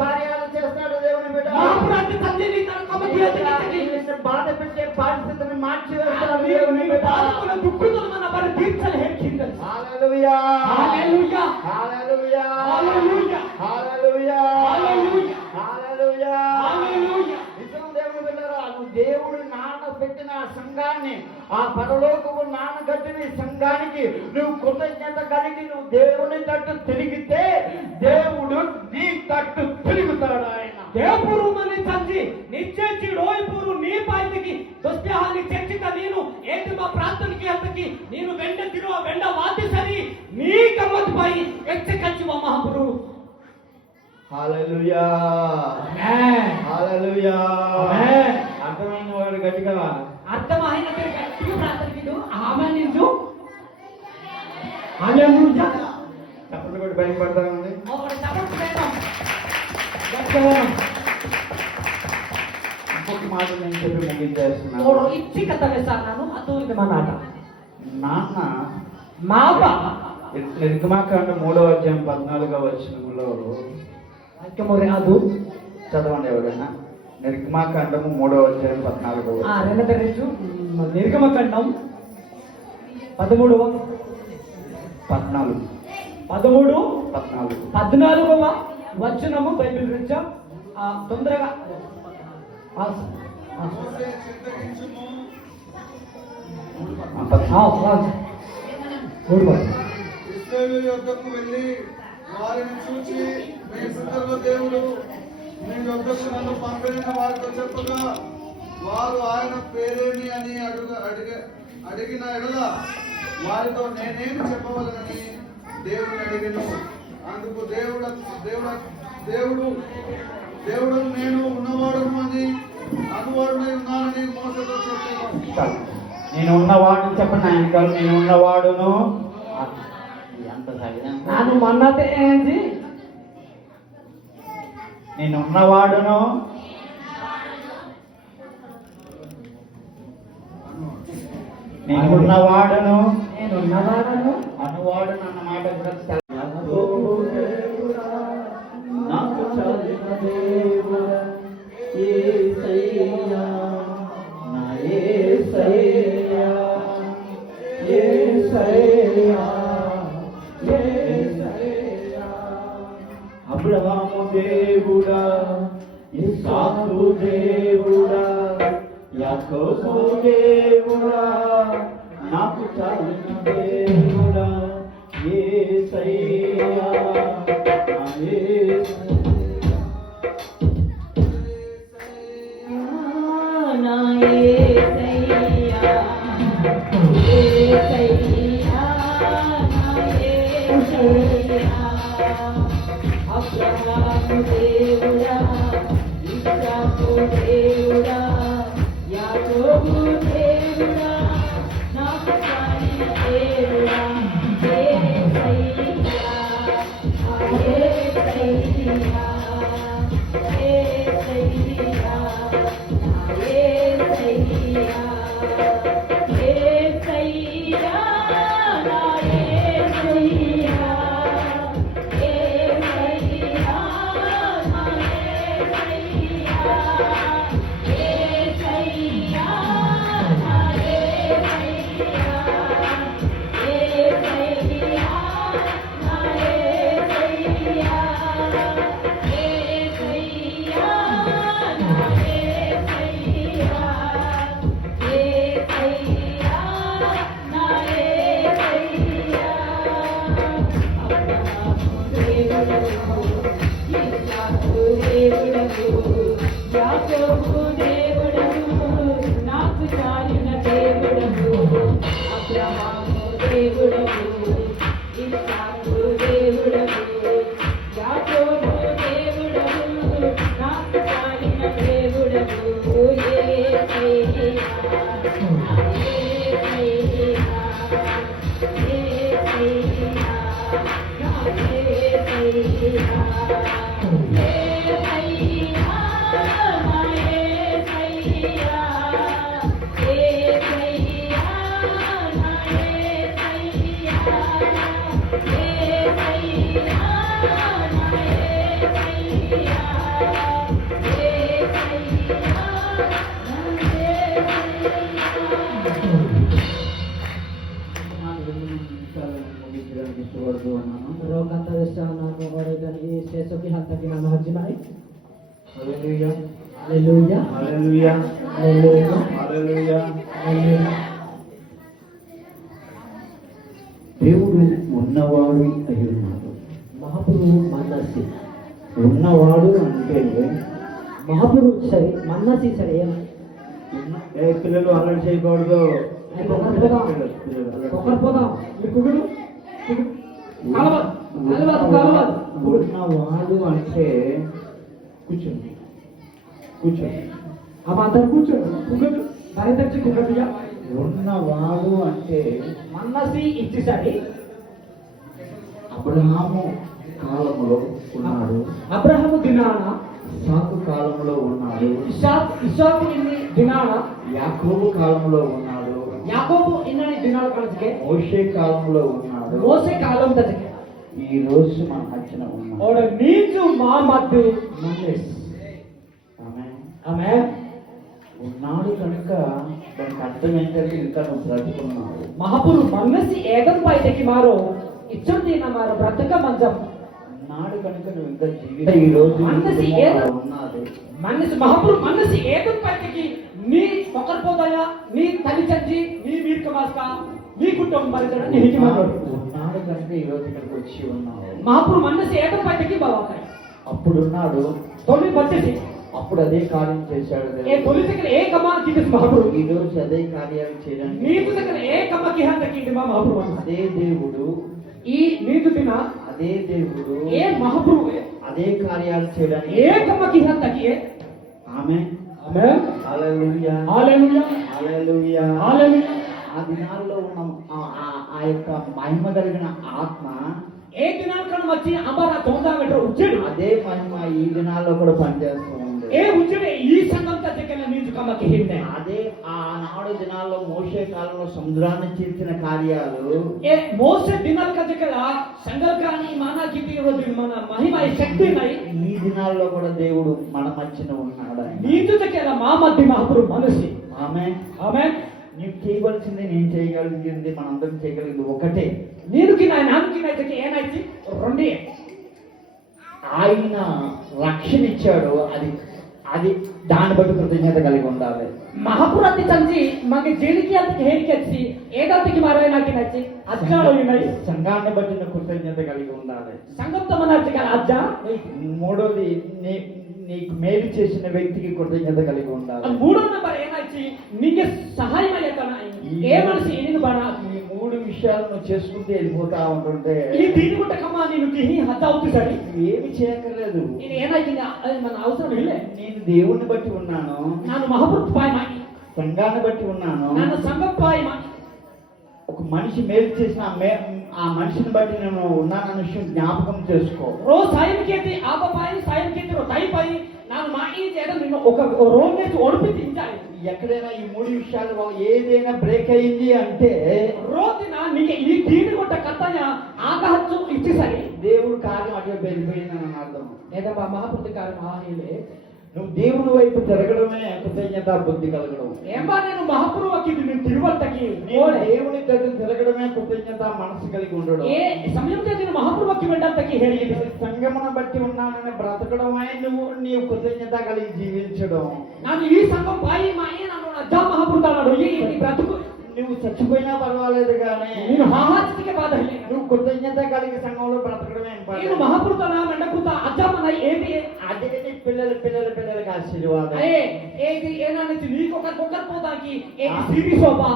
కార్యాలు చేస్తాడు. దేవుని బిడ్డ మహాపురాన్ని తండ్రిని తన కమతియతకి బాధ పెట్టే పరిస్థితిని మార్చి వేస్తాడు. దేవుని దేవుని బిడ్డ బాధకుల దుఃఖులను మన బరి తీర్చలు హెచ్చింది హల్లెలూయా, hallelujah, hallelujah, hallelujah, hallelujah, hallelujah, hallelujah, హల్లెలూయా. నిజం దేవుని బిడ్డలారా, నువ్వు దేవుడు నాన్న పెట్టిన ఆ సంఘాన్ని, ఆ పరలోకము నాన్న కట్టిన ఈ సంఘానికి నువ్వు కృతజ్ఞత కలిగి నువ్వు దేవుని తట్టు తిరిగితే దేవుడు నీ తట్టు తిరుగుతాడు. ఆయన ದೇವಪುರು ಮನೆ ತಂದಿ ನಿಚ್ಚೆಚ್ಚಿ ರೋಯ್ಪುರು ನೀ ಪಾಯ್ತಿಗೆ ದೊಸ್ತ್ಯಾಹಾನಿ ಚರ್ಚಿತ ನೀನು ಏತಿಮ ಪ್ರಾರ್ಥನೆಗೆ ಹತ್ತಕ್ಕೆ ನೀನು ವೆಂಡತಿರುವ ವೆಂಡ ವಾದ್ಯ ಸರಿ ನೀ ಕಮ್ಮತ್ ಬಾಯಿ ಎಚ್ಚ ಕಚ್ಚುವ ಮಹಾಪುರು హల్లెలూయా, హల్లెలూయా. అర్థమైన వాడు గట్టిగా అర్థమైన గట్టిగా ప్రార్థనకిడు ఆమె నిన్ను హల్లెలూయా తప్పుడు కూడా భయపడతామండి. ఒకటి సపోర్ట్ చేద్దాం గట్టిగా ఇంకొక మాట నేను చెప్పి ముగించేస్తున్నాను. Oro itsi kataga sa ano aturi na manata. నాన్న Maba. నిర్గమాకాండం 3వ అధ్యాయం 14వ వచనంలో Kamore adu. చదవండి ఎవరైనా. నిర్గమాకాండము 3వ అధ్యాయం 14వ వచనం. Renata Reju. Nirgamakandam 13వ 14 14వ వచనము బైబిల్ రీత్యా తొందరగా ఇశ్రాయేలు యొద్దకు వెళ్ళి వారిని చూచి మీ పితరుల దేవుడు మీ యొద్దకు నన్ను పంపిన వారితో చెప్పగా వారు ఆయన పేరేమి అని అడిగిన ఎడల వారితో నేనేమి చెప్పవలనని దేవుని అడిగిను. అందుకు దేవుడు నేను ఉన్నవాడును అని అనువాడునై ఉన్నానని మోసతో చెప్పాను. నేను ఉన్నవాడును చెప్పండి ఆయన కాదు. నేను ఉన్నవాడును ఎంత ನಾನು ಮನ್ನತೆ ఏంది నేను ఉన్నవాడును అనువాడును అన్న మాట కూడా నాకు చాలిన దేవుడా యేసయ్యా నా యేసయ్యా యేసయ్యా యేసయ్యా అబ్రహాము దేవుడా ఇస్సాకు దేవుడా యాకోబు దేవుడా నాకు చాలిన దేవుడా యేసయ్యా నా యేసయ్యా నా యేసయ్యా యేసయ్యా నా యేసయ్యా అబ్రహాము దేవుడా ఇస్సాకు దేవుడా యాకోబు దేవుడా నాకు చాలిన దేవుడా యేసయ్యా యేసయ్యా యేసయ్యా యాకోబు దేవుడను నాకు చాలిన దేవుడను అబ్రహాము దేవుడను ఇస్సాకు దేవుడను యాకోబు దేవుడను నాకు చాలిన దేవుడను యేసయ్యా Rokata sana ko oregan Yesu ki hanta ki nama hajimai. హల్లెలూయా Hallelujah. హల్లెలూయా Hallelujah. హల్లెలూయా. Hallelujah. దేవుడు ఉన్నవాడు అయి ఉన్నాడు. Mahaprabhu Manasi. ఉన్నవాడు అంటే Mahaprabhu sari Manasi sari పిల్లలు అల్లరి చేయకూడదు. ఒకరు పోదాం మీరు కుగుడు ఉన్నవాడు అంటే కూర్చోండి కూర్చోండి అమ్మ అందరు కూర్చోండి కుగుడు దాని తెచ్చి కుగడియా ఉన్నవాడు అంటే మన్నసి ఇచ్చేసరి అబ్రహాము కాలంలో ఉన్నాడు. అబ్రహాము దినాన ఇస్సాకు కాలంలో ఉన్నాడు, ఇసాకు ఇన్ని దినాల యాకోబు కాలంలో ఉన్నాడు, యాకోబు ఇన్నని దినాల కనసకే మోషే కాలంలో ఉన్నాడు, మోసే కాలం తజకే ఈ రోజు మన మధ్యన ఉన్నాడు. ఓడ నీచు మా మధ్య మోసెస్. ఆమేన్. ఆమేన్. ఉన్నాడు కనుక దానికి అర్థం ఏంటంటే ఇంకా నువ్వు బ్రతుకున్నావు. మహాపురు మనసి ఏగం పైకి మారో ఇచ్చొంది నా మారో బ్రతక మంచం ఉన్నాడు కనుక నువ్వు ఇంకా జీవితం ఈ రోజు మనసి నీ ఏదో కుటుంబం ఉన్నది. మనసి మహాపురు మనసి ఏగం పైకి నీ ఒకరిపోతాయా నీ తల్లి చచ్చి నీ వీరిక మాస్కా నీ కుటుంబం పరిచయం నీ హికి మారో ఉన్నాడు కనుక ఈ రోజు ఇక్కడికి వచ్చి ఉన్నావు. మహాపురు మనసి ఏగం పైకి బావాయి అప్పుడు ఉన్నాడు, తొలి బచ్చేసి అప్పుడు అదే కార్యం చేశాడు ఏ దేవుడు. తొలి దగ్గర ఏ కమా కిదిస్ మహాపురు ఈ రోజు అదే కార్యాలు చేయడానికి నీకు దగ్గర ఏ కమ్మ కిహంత కిది మా మహాపురు మనసి అదే దేవుడు, ఈ నీకు దిన అదే దేవుడు ఏ మహాపురు అదే కార్యాలు చేయడానికి ఏ కమ్మ కిహంత కియే ఆమేన్. ఆమేన్. హల్లెలూయా, హల్లెలూయా హల్లెలూయా. హల్లెలూయా. ఆ దినాల్లో ఉన్న ఆ యొక్క మహిమ కలిగిన ఆత్మ, ఏ దినాల కన్నా వచ్చి అమర తొందా మెట్రో ఉచ్చెడు అదే మహిమ ఈ దినాల్లో కూడా పనిచేస్తూ ఉంది. ఏ ఉచ్చెడే ఈ సంఘం తగ్గల నీజు కమ్మకి హిందే అదే ఆనాడు దినాల్లో మోషే కాలంలో సముద్రాన్ని చీల్చిన కార్యాలు ఏ మోసే దినాల కగ్గల సంగల్కాని మానా కితి రోజు మన మహిమ ఈ శక్తి నై ఈ దినాల్లో కూడా దేవుడు మన మధ్యన ఉన్నాడు. ఆయన. నీజు తగ్గల మా మధ్య మహాపురు మనసి ఆమేన్. ఆమేన్. నీవు చేయవలసింది, నేను చేయగలిగింది, మనందరం చేయగలిగింది ఒకటే. నీనుకి నాన్నకి నైతే ఏనైతే రెండే ఆయన రక్షణ ఇచ్చాడు, అది అది దాన్ని బట్టి కృతజ్ఞత కలిగి ఉండాలి. మహాపురతి చంచి మాకి జైలుకి అంతకి హేరికి వచ్చి ఏదాతికి మారో నాకు నచ్చి అజ్జాలో ఉన్నాయి సంఘాన్ని బట్టి నువ్వు కృతజ్ఞత కలిగి ఉండాలి. సంఘంతో మన అజ్జగల అజ్జా మూడోది, నీకు మేలు చేసిన వ్యక్తికి కృతజ్ఞత కలిగి ఉండాలి. అది మూడో నంబర్ ఏనాచి నీకే సహాయం అయ్యేతన ఏ మనిషి ఎనిను బనా ఈ మూడు విషయాలు నువ్వు చేసుకుంటూ వెళ్ళిపోతా ఉంటుంటే ఈ దీని గుట్ట కమ్మా నేను కిహి హద్ద అవుతుంది ఏమి చేయక్కర్లేదు. నేను ఏనాచి అది మన అవసరం ఇల్లే నేను దేవుణ్ణి బట్టి ఉన్నాను, ನಾನು ಮಹಾಪುರುಷ ಪಾಯ ಮಾಡಿ సంఘాన్ని బట్టి ఉన్నాను. ನಾನು ಸಂಘ ಪಾಯ ಮಾಡಿ ఒక మనిషి మేలు చేసిన ఆ మనిషిని బట్టి నేను ఉన్నానన్న విషయం జ్ఞాపకం చేసుకో. రోజు సాయం కేతి ఆప పాయ సాయం కేతి తై పాయి ನಾನು ಮಾಡಿ చేయడం నిన్ను ఒక రోజు నుంచి ఒడిపి తింటాయి. ఎక్కడైనా ఈ మూడు విషయాలు ఏదైనా బ్రేక్ అయింది అంటే రోజున నీకు ఈ దీని కొట్ట కథయ ఆగహచ్చు ఇచ్చేసరి దేవుడు కార్యం అటు వెళ్ళిపోయిందని అర్థం. లేదా మహాపురుష కార్యం ఆహిలే నువ్వు దేవుని వైపు తిరగడమే కృతజ్ఞత బుద్ధి కలగడం. ఏమా నేను మహాపురువకి నేను తిరువత్తకి దేవుని దగ్గర తిరగడమే కృతజ్ఞత మనసు కలిగి ఉండడం. ఏ సమయంలో నేను మహాపురువకి వెళ్ళంతకి ಹೇಳಿದೆ సంగమన బట్టి ఉన్నానని బ్రతకడమే నీవు కృతజ్ఞత కలిగి జీవించడం. ನಾನು ఈ సంఘం పాయి మాయే నన్ను అజ్జ మహాపురుతాడు ఈ బ్రతుకు నువ్వు చచ్చిపోయినా పర్వాలేదు కానీ నేను హాహాచితికే బాధ నువ్వు కృతజ్ఞత కలిగి సంఘంలో బ్రతకడమే నేను ఇంపార్టెంట్. మహాపురుతన మెండకుత అజ్జమ్మన ఏంటి అదే నీ పిల్లలకి ఆశీర్వాదం. అరే ఏది ఏనానికి నీకు ఒకరు పోతాకి ఏది సిరీస్ ఓబా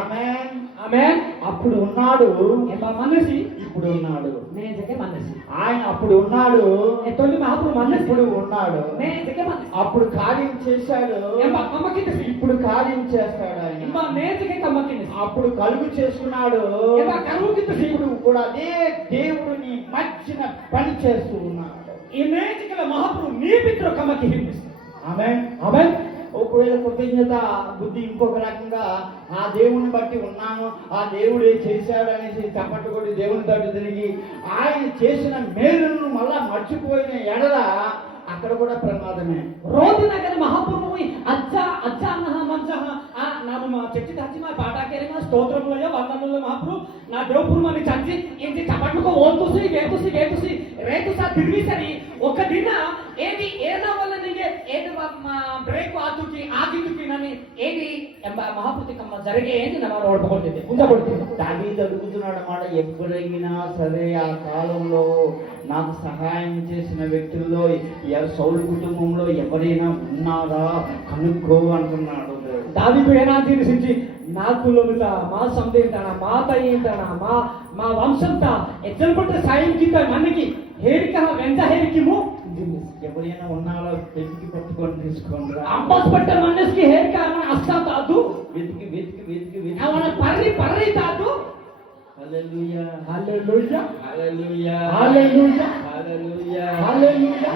ఆమేన్. ఆమేన్. అప్పుడు ఉన్నాడు, ఏమా మనసి ఇప్పుడు ఉన్నాడు. నేను జకే మనసి ఆయన అప్పుడు ఉన్నాడు, ఏ తొలి మహాపురు మనసి ఇప్పుడు ఉన్నాడు. నేను జకే మనసి అప్పుడు కార్యం చేశాడు, ఏమా కమ్మకి ఇప్పుడు కార్యం చేస్తాడు ఆయన. ఏమా నేను జకే కమ్మకి అప్పుడు కలుగు చేసుకున్నాడు, ఏమా కరువుకి ఇప్పుడు కూడా అదే దేవుడిని మధ్యన పని చేస్తూ ఉన్నాడు. ఈ నేజికల మహాపురు నీ పిత్ర కమ్మకి హిందిస్తాడు. ఆమేన్. ఆమేన్. ఒకవేళ కృతజ్ఞత బుద్ధి ఇంకొక రకంగా ఆ దేవుని బట్టి ఉన్నాను, ఆ దేవుడే చేశాడు అనేసి చప్పట్లు కొట్టి దేవుని తట్టు తిరిగి ఆయన చేసిన మేలును మళ్ళా మర్చిపోయిన ఎడల అక్కడ కూడా ప్రమాదమే. రోజున కానీ మహాపురు అజ్జ అజ్జ అన్న మంచ ನಾನು ಚರ್ಚಿ ಹಚ್ಚಿ ಮಾ ಪಾಠ ಕೇಳಿ ಮಾ ಸ್ತೋತ್ರములయ్య వందనముల మహాపురు నా దేవుపురు మని చచ్చి ఏంటి చప్పట్లుకో ఓల్తుసి వేతుసి రేతుసా తిరిగిసరి ఒక దిన ఏది ఏనా వల్ల నిగే ఏది బ్రేక్ ఆగితుకి నని ఏది మహాపురుతి కమ్మ జరిగే ఏంటి నా ఓడిపోతుంది ముందపడుతుంది. దావీదు అడుగుతున్నాడు అన్నమాట, ఎప్పుడైనా సరే ఆ కాలంలో నాకు సహాయం చేసిన వ్యక్తుల్లో సౌలు కుటుంబంలో ఎవరైనా ఉన్నారా కనుక్కో అంటున్నాడు. దావీదు ఏనాది నిసించి నాకు లోమిత మా సందేంతన మా తయ్యంతన మా వంశంత ఎచ్చల్పట్ట సాయం కింద మనకి హేరిక వెంట హేరికిము ఎవరైనా ఉన్నారో వెతికి పట్టుకొని తీసుకోండి. అంబాస్ పట్ట మనస్కి హేరిక మన అస్తా తాదు వెతికి వెతికి వెతికి వెతికి ಅವನ ಪರ್ರಿ ತಾತು హల్లెలూయా హల్లెలూయా హల్లెలూయా హల్లెలూయా హల్లెలూయా హల్లెలూయా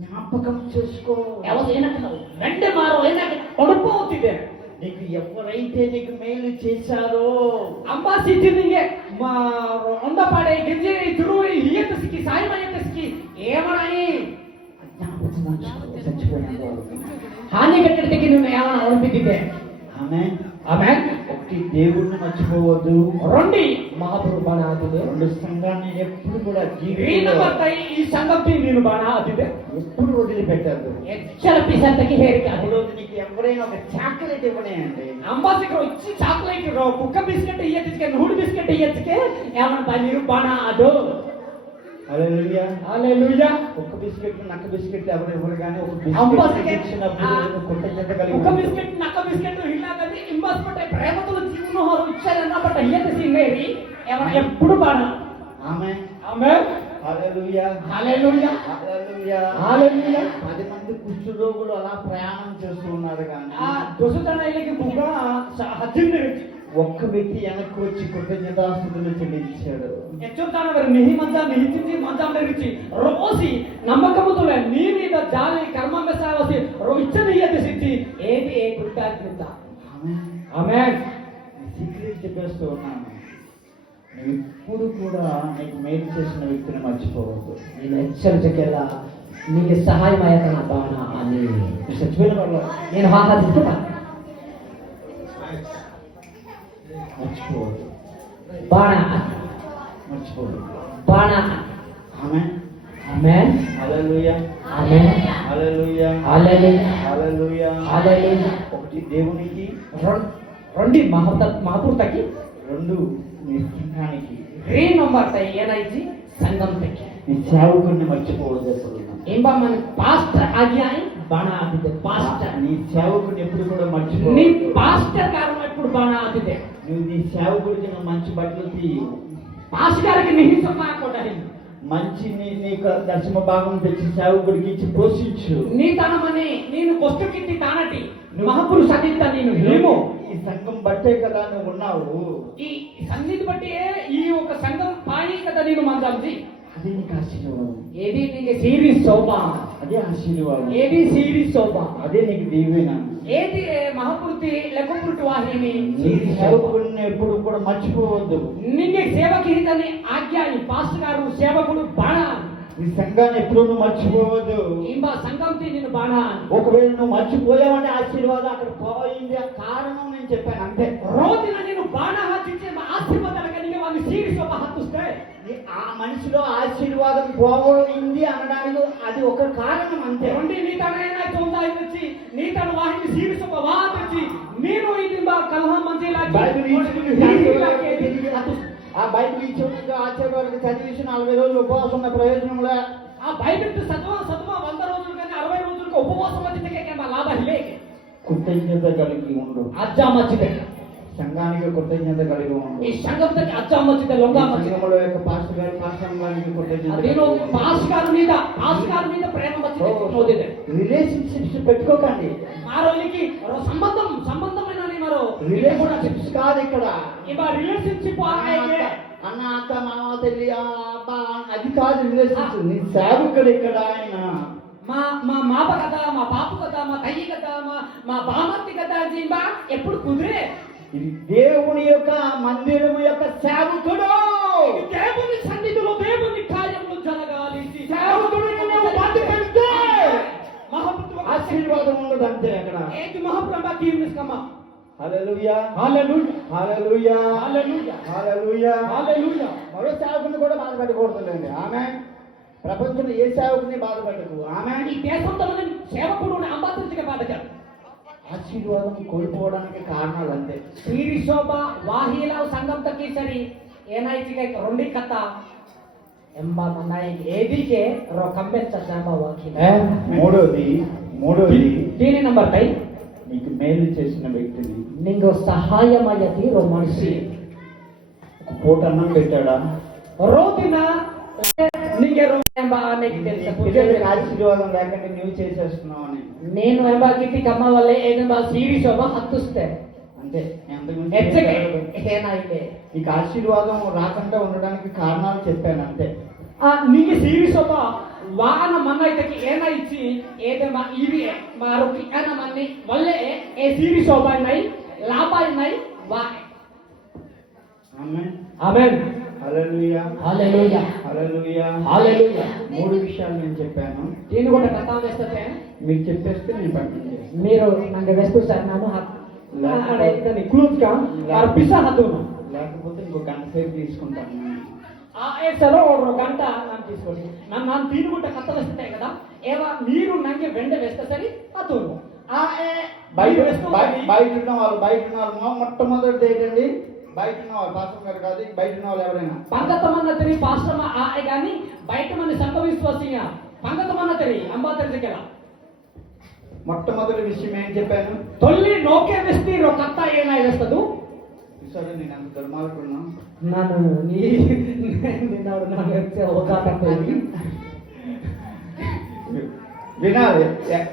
ಜ್ಞಾಪಕಂ చేసుకో. ಯಾವಾಗ ಏನಾಗ್ತದೆ ರೆಂಡೆ ಮಾರೋ ಏನಾಗಿ ಕೊಡುಪ ಹೋಗ್ತಿದೆ నీకు ఎవరైతే నీకు మేలు చేశారో ಅಂಬಾ ಸಿದ್ಧಿನಿಗೆ ಒಂದಪಾಡೆ ಗೆಜ್ಜೆ ತಿರುವಿ ಹಿಯತ ಸಿಕ್ಕಿ ಸಾಯಿಮಯತ ಸಿಕ್ಕಿ ఏమనాయి జ్ఞాపకం ఉంచుకో. చచ్చిపోయిన వాళ్ళు. హాని కట్టడికి నువ్వు ఏమన్నా అనిపించిందే ఆమె ఆమె ఒకటి దేవుణ్ణి మర్చిపోవద్దు. రెండి మహాపురు బాణ ఆదిದೆ రెండు సంఘాన్ని ఎప్పుడు కూడా ರೀನ ಬರ್ತಾಯಿ ಈ ಸಂಗತಿ ನೀನು ಬಾಣ ಆದಿದೆ ఎప్పుడు వదిలిపెట్టద్దు. ಎಚ್ಚರ ಪಿಸಂತಕ್ಕೆ ಹೇರಿಕೆ ಅದು రోజు నీకు ఎవరైనా ఒక చాక్లెట్ ఇవ్వనేయండి, అంబాసిడర్ వచ్చి చాక్లెట్ కుక్క బిస్కెట్ ఇయ్యచ్చుకే నూడు బిస్కెట్ ఇయ్యచ్చుకే ఏమన్నా నీరు బాణ ఆడు హల్లెలూయా. హల్లెలూయా. ఒక్క బిస్కెట్ నక్క బిస్కెట్ ఎవరు ఇవ్వరు కానీ ఒక అంబాసిడర్ బిస్కెట్ ఇచ్చినప్పుడు కృతజ్ఞత కలిగి కుక్క ఉండు. బిస్కెట్ నక్క బిస్కెట్ ఇల్లాగది ఇంబాస్పటే ప్రేమతో జీవనోహరు ఇచ్చారన్న బట్ ఇయ్యత సింగేరి ఏమన్నా ఎప్పుడు బాణ ఆమె ఆమె హల్లెలూయా. హల్లెలూయా. హల్లెలూయా. హల్లెలూయా. 10 మంది కుష్ఠ రోగులు అలా ప్రయాణం చేస్తూ ఉన్నారు కానీ ఆ దొసతనైలకి బుగా హజింది ఒక్క వ్యక్తి వెనక్కి వచ్చి కృతజ్ఞతాస్తుతులు చెల్లించాడు. ఎచ్చుతానవరు నిహి మంచ నిహించి మంచం తెరిచి రోసి నమ్మకముతులే నీ మీద జాలి కర్మంగ సావసి ఇచ్చని ఇయ్యసిచ్చి ఏది ఏ కృతజ్ఞత. ఆమేన్. సీక్రెట్ చెప్పేస్తూ ఉన్నాను, నువ్వు ఇప్పుడు కూడా నీకు మేలు చేసిన వ్యక్తిని మర్చిపోవద్దు. నేను హెచ్చరికెలా నీకు సహాయమయ్యతన భావన అని చచ్చిపోయిన వాళ్ళు నేను ఆహ్లాదిస్తున్నా. మర్చిపోవద్దు. బాణ మర్చిపోవద్దు. బాణ. ఆమె ఆమేన్. హల్లెలూయా. ఆమేన్. హల్లెలూయా. హల్లెలూయా. హల్లెలూయా. హల్లెలూయా. ఒకటి దేవునికి, రండి మహాపురుతకి రెండు నీ సంఘానికి, రీ నంబర్ ఏనాయిచి సంఘం తకి నీ సేవకుడిని మర్చిపోవద్దు. ఎప్పుడు ఏంబా మన పాస్టర్ ఆజ్ఞాయి బాణ ఆదితే పాస్టర్ నీ సేవకుడిని ఎప్పుడు కూడా నీ మర్చిపోవద్దు. పాస్టర్ గారు ఎప్పుడు బాణ ఆదితే నువ్వు నీ సేవకుడికి నువ్వు మంచి బట్టలు తీయి, పాస్టర్ గారికి నిహితం కొట్టని మంచి నీకు దశమ భాగం తెచ్చి సేవకుడికి ఇచ్చి పోషించు. నీ తనమని నేను కొట్టుకిట్టి తానటి మహాపురు సన్నిధి నేను ఏమో ఈ సంఘం బట్టే కదా నువ్వు ఉన్నావు, ఈ సన్నిధి బట్టి ఈ ఒక సంఘం పాయి కదా నేను మంచి అదే నీకు ఆశీర్వాదం, ఏది నీకు సిరీస్ శోభ, అదే ఆశీర్వాదం, ఏది సిరీస్ శోభ, అదే నీకు దీవెన. ఏది మహాపురుతి లెక్కపురుటి వాహిని నీ సేవకుడిని ఎప్పుడు కూడా మర్చిపోవద్దు. నిన్నే సేవకి హితని ఆజ్ఞ ఈ పాస్టర్ గారు సేవకుడు బాణ ఈ సంఘాన్ని ఎప్పుడు నువ్వు మర్చిపోవద్దు. ఇంబా సంఘంతి నేను బాణ ఒకవేళ నువ్వు మర్చిపోయావంటే ఆశీర్వాదం అక్కడ పోయింది, ఆ కారణం నేను చెప్పాను అంతే. రోజున నేను బాణ హత్తించే ఆశీర్వాదాల కనిగే వాళ్ళు సిరీస్ శోభ హత్తుస్తే ఆ మనిషిలో ఆశీర్వాదం పోయింది అనడానికి అది ఒక కారణం అంతే. రండి నీ తనైనా చౌదాయి వచ్చి నీ తన వాహిని సిరీస్ శోభ వాహ తెచ్చి నేను ఇది బా కలహం మంచిలా బైబిల్ ఆ బైబిల్ ఇచ్చి ఆచార్య చదివేసి 40 రోజులు ఉపవాసం ఉన్న ప్రయోజనంలో ఆ బైబిల్ చదువు 100 రోజులు కానీ 60 రోజులకు ఉపవాసం వచ్చిందే లాభం లేక కృతజ్ఞత కలిగి ఉండు. అజ్జా మచ్చిదే సంఘానికి కృతజ్ఞత కలిగి ఉండు. ఈ సంఘంతకి అజ్జా మచ్చిదే లొంగా మచ్చిదే సంఘములో యొక్క పాస్టర్ గారు పాస్టర్గారికి కృతజ్ఞత అదేనో పాస్టర్ గారి మీద ప్రేమ మచ్చిదే. రిలేషన్షిప్స్ పెట్టుకోకండి. మారోలికి సంబంధమైన మరో రిలేషన్షిప్స్ కాదు ఇక్కడ. ఇవా రిలేషన్షిప్ అన్న అక్క మామ తల్లి అబ్బా అది కాదు రిలేషన్షిప్. నీ సేవకుడు ఇక్కడ ఆయన మా మాప కదా, మా పాపు కదా, మా తల్లి కదా, మా బామర్తి కదా జీంబా ఎప్పుడు కుదిరే ఇది దేవుని యొక్క మందిరము యొక్క సేవకుడు. దేవుని సన్నిధిలో దేవుని కార్యములు జరగాలి. సేవకుడికి నువ్వు బాధ్యత పెడితే మహాప్రభు ఆశీర్వాదం ఉండదు అంతే అక్కడ. ఏది మహాప్రభు కీర్తిస్కమ్మ. హల్లెలూయా. హల్లెలూయా. హల్లెలూయా. హల్లెలూయా. హల్లెలూయా. హల్లెలూయా. మరో సేవకుని కూడా బాధ పెట్టకూడదులేండి. ఆమె ప్రపంచంలో ఏ సేవకుని బాధ పెట్టకు. ఆమె ఈ దేశంలో సేవకుడు అంబాసించక బాధకారు ఆశీర్వాదం కోల్పోవడానికి కారణాలు అంతే. శ్రీ శోభ వాహీల సంఘం తగ్గేసరి ఏనాయిచిగా రెండి కథ ಎಂಬ ನಾಯಿಗೆ ಏದಿಗೆ ರೋ ಕಂಬೆಚ್ಚ ಶಾಮ ವಾಕಿನ మూడోది దీని నంబర్ 5 నీకు మేలు చేసిన వ్యక్తిని నింగో సహాయమయ్యది రో మనిషి ఒక పూట అన్నం పెట్టాడా, రోదిన నింగే రో ಎಂಬ ಆನೆಗೆ పిల్లలకి ఆశీర్వాదం లేకుండా నువ్వు చేసేస్తున్నావు అని నేను ಎಂಬ ಕಿತಿ ಕಮ್ಮ ವಲ್ಲೆ ಏನೆಂಬ ಸೀರಿ ಶೋಭ ಹತ್ತಿಸ್ತೆ అంటే ಹೆಚ್ಚಿಗೆ ಏನಾಗಿದೆ నీకు ఆశీర్వాదం రాకుండా ఉండడానికి కారణాలు చెప్పాను అంతే. నింಗೆ ಸೀರಿ ಶೋಭ ವಾಹನ ಮನ್ನೈತಕ್ಕೆ ಏನಾಯ್ತಿ ಏದೆ ಇವಿ ಮಾರುಕಿ ಏನ ಮನ್ನಿ ಒಳ್ಳೆ ఏ సిరి శోభాయినాయి లాభాయినాయి వా ఆమేన్ ఆమేన్ హల్లెలూయా హల్లెలూయా హల్లెలూయా హల్లెలూయా 3 విషయాలు నేను చెప్పాను దీని కూడా కథ వేస్తే మీకు చెప్పేస్తే నేను పక్కన చేస్తాను మీరు నాకు వేస్తూ సార్ ನಾನು అడే ఇదని క్లూజ్ కా ఆర్ పిసా హతును లేకపోతే ఇంకో గంట సేపు తీసుకుంటాను ఆ ఏసలో ఒక గంట ನಾನು తీసుకోండి ನಾನು తీనుకుంటే కథ వేస్తే కదా ఏవా మీరు ನನಗೆ వెండ వేస్తే సరి హతును ఆ ఏ బయట ఉన్న వాళ్ళు మొట్టమొదటి ఏంటండి బయట ఉన్న వాళ్ళు పాస్టర్ గారు కాదు బయట ఉన్న వాళ్ళు ఎవరైనా పంగతమన్న తెరి పాశ్రమ ఆ గాని బయట మన సంఘ విశ్వాసీయ పంగతమన్న తెరి అంబాతరి కెలా మొట్టమొదటి విషయం ఏం చెప్పాను తొల్లి నోకే వెస్తి రో కత్త ఏనాయి వేస్తదు సరే నేను అంత దుర్మార్గుడున్నా ನಾನು ನಿನ್ನವರು ನಾನು ಹೋಗಾಟಕ್ಕೆ వినాలి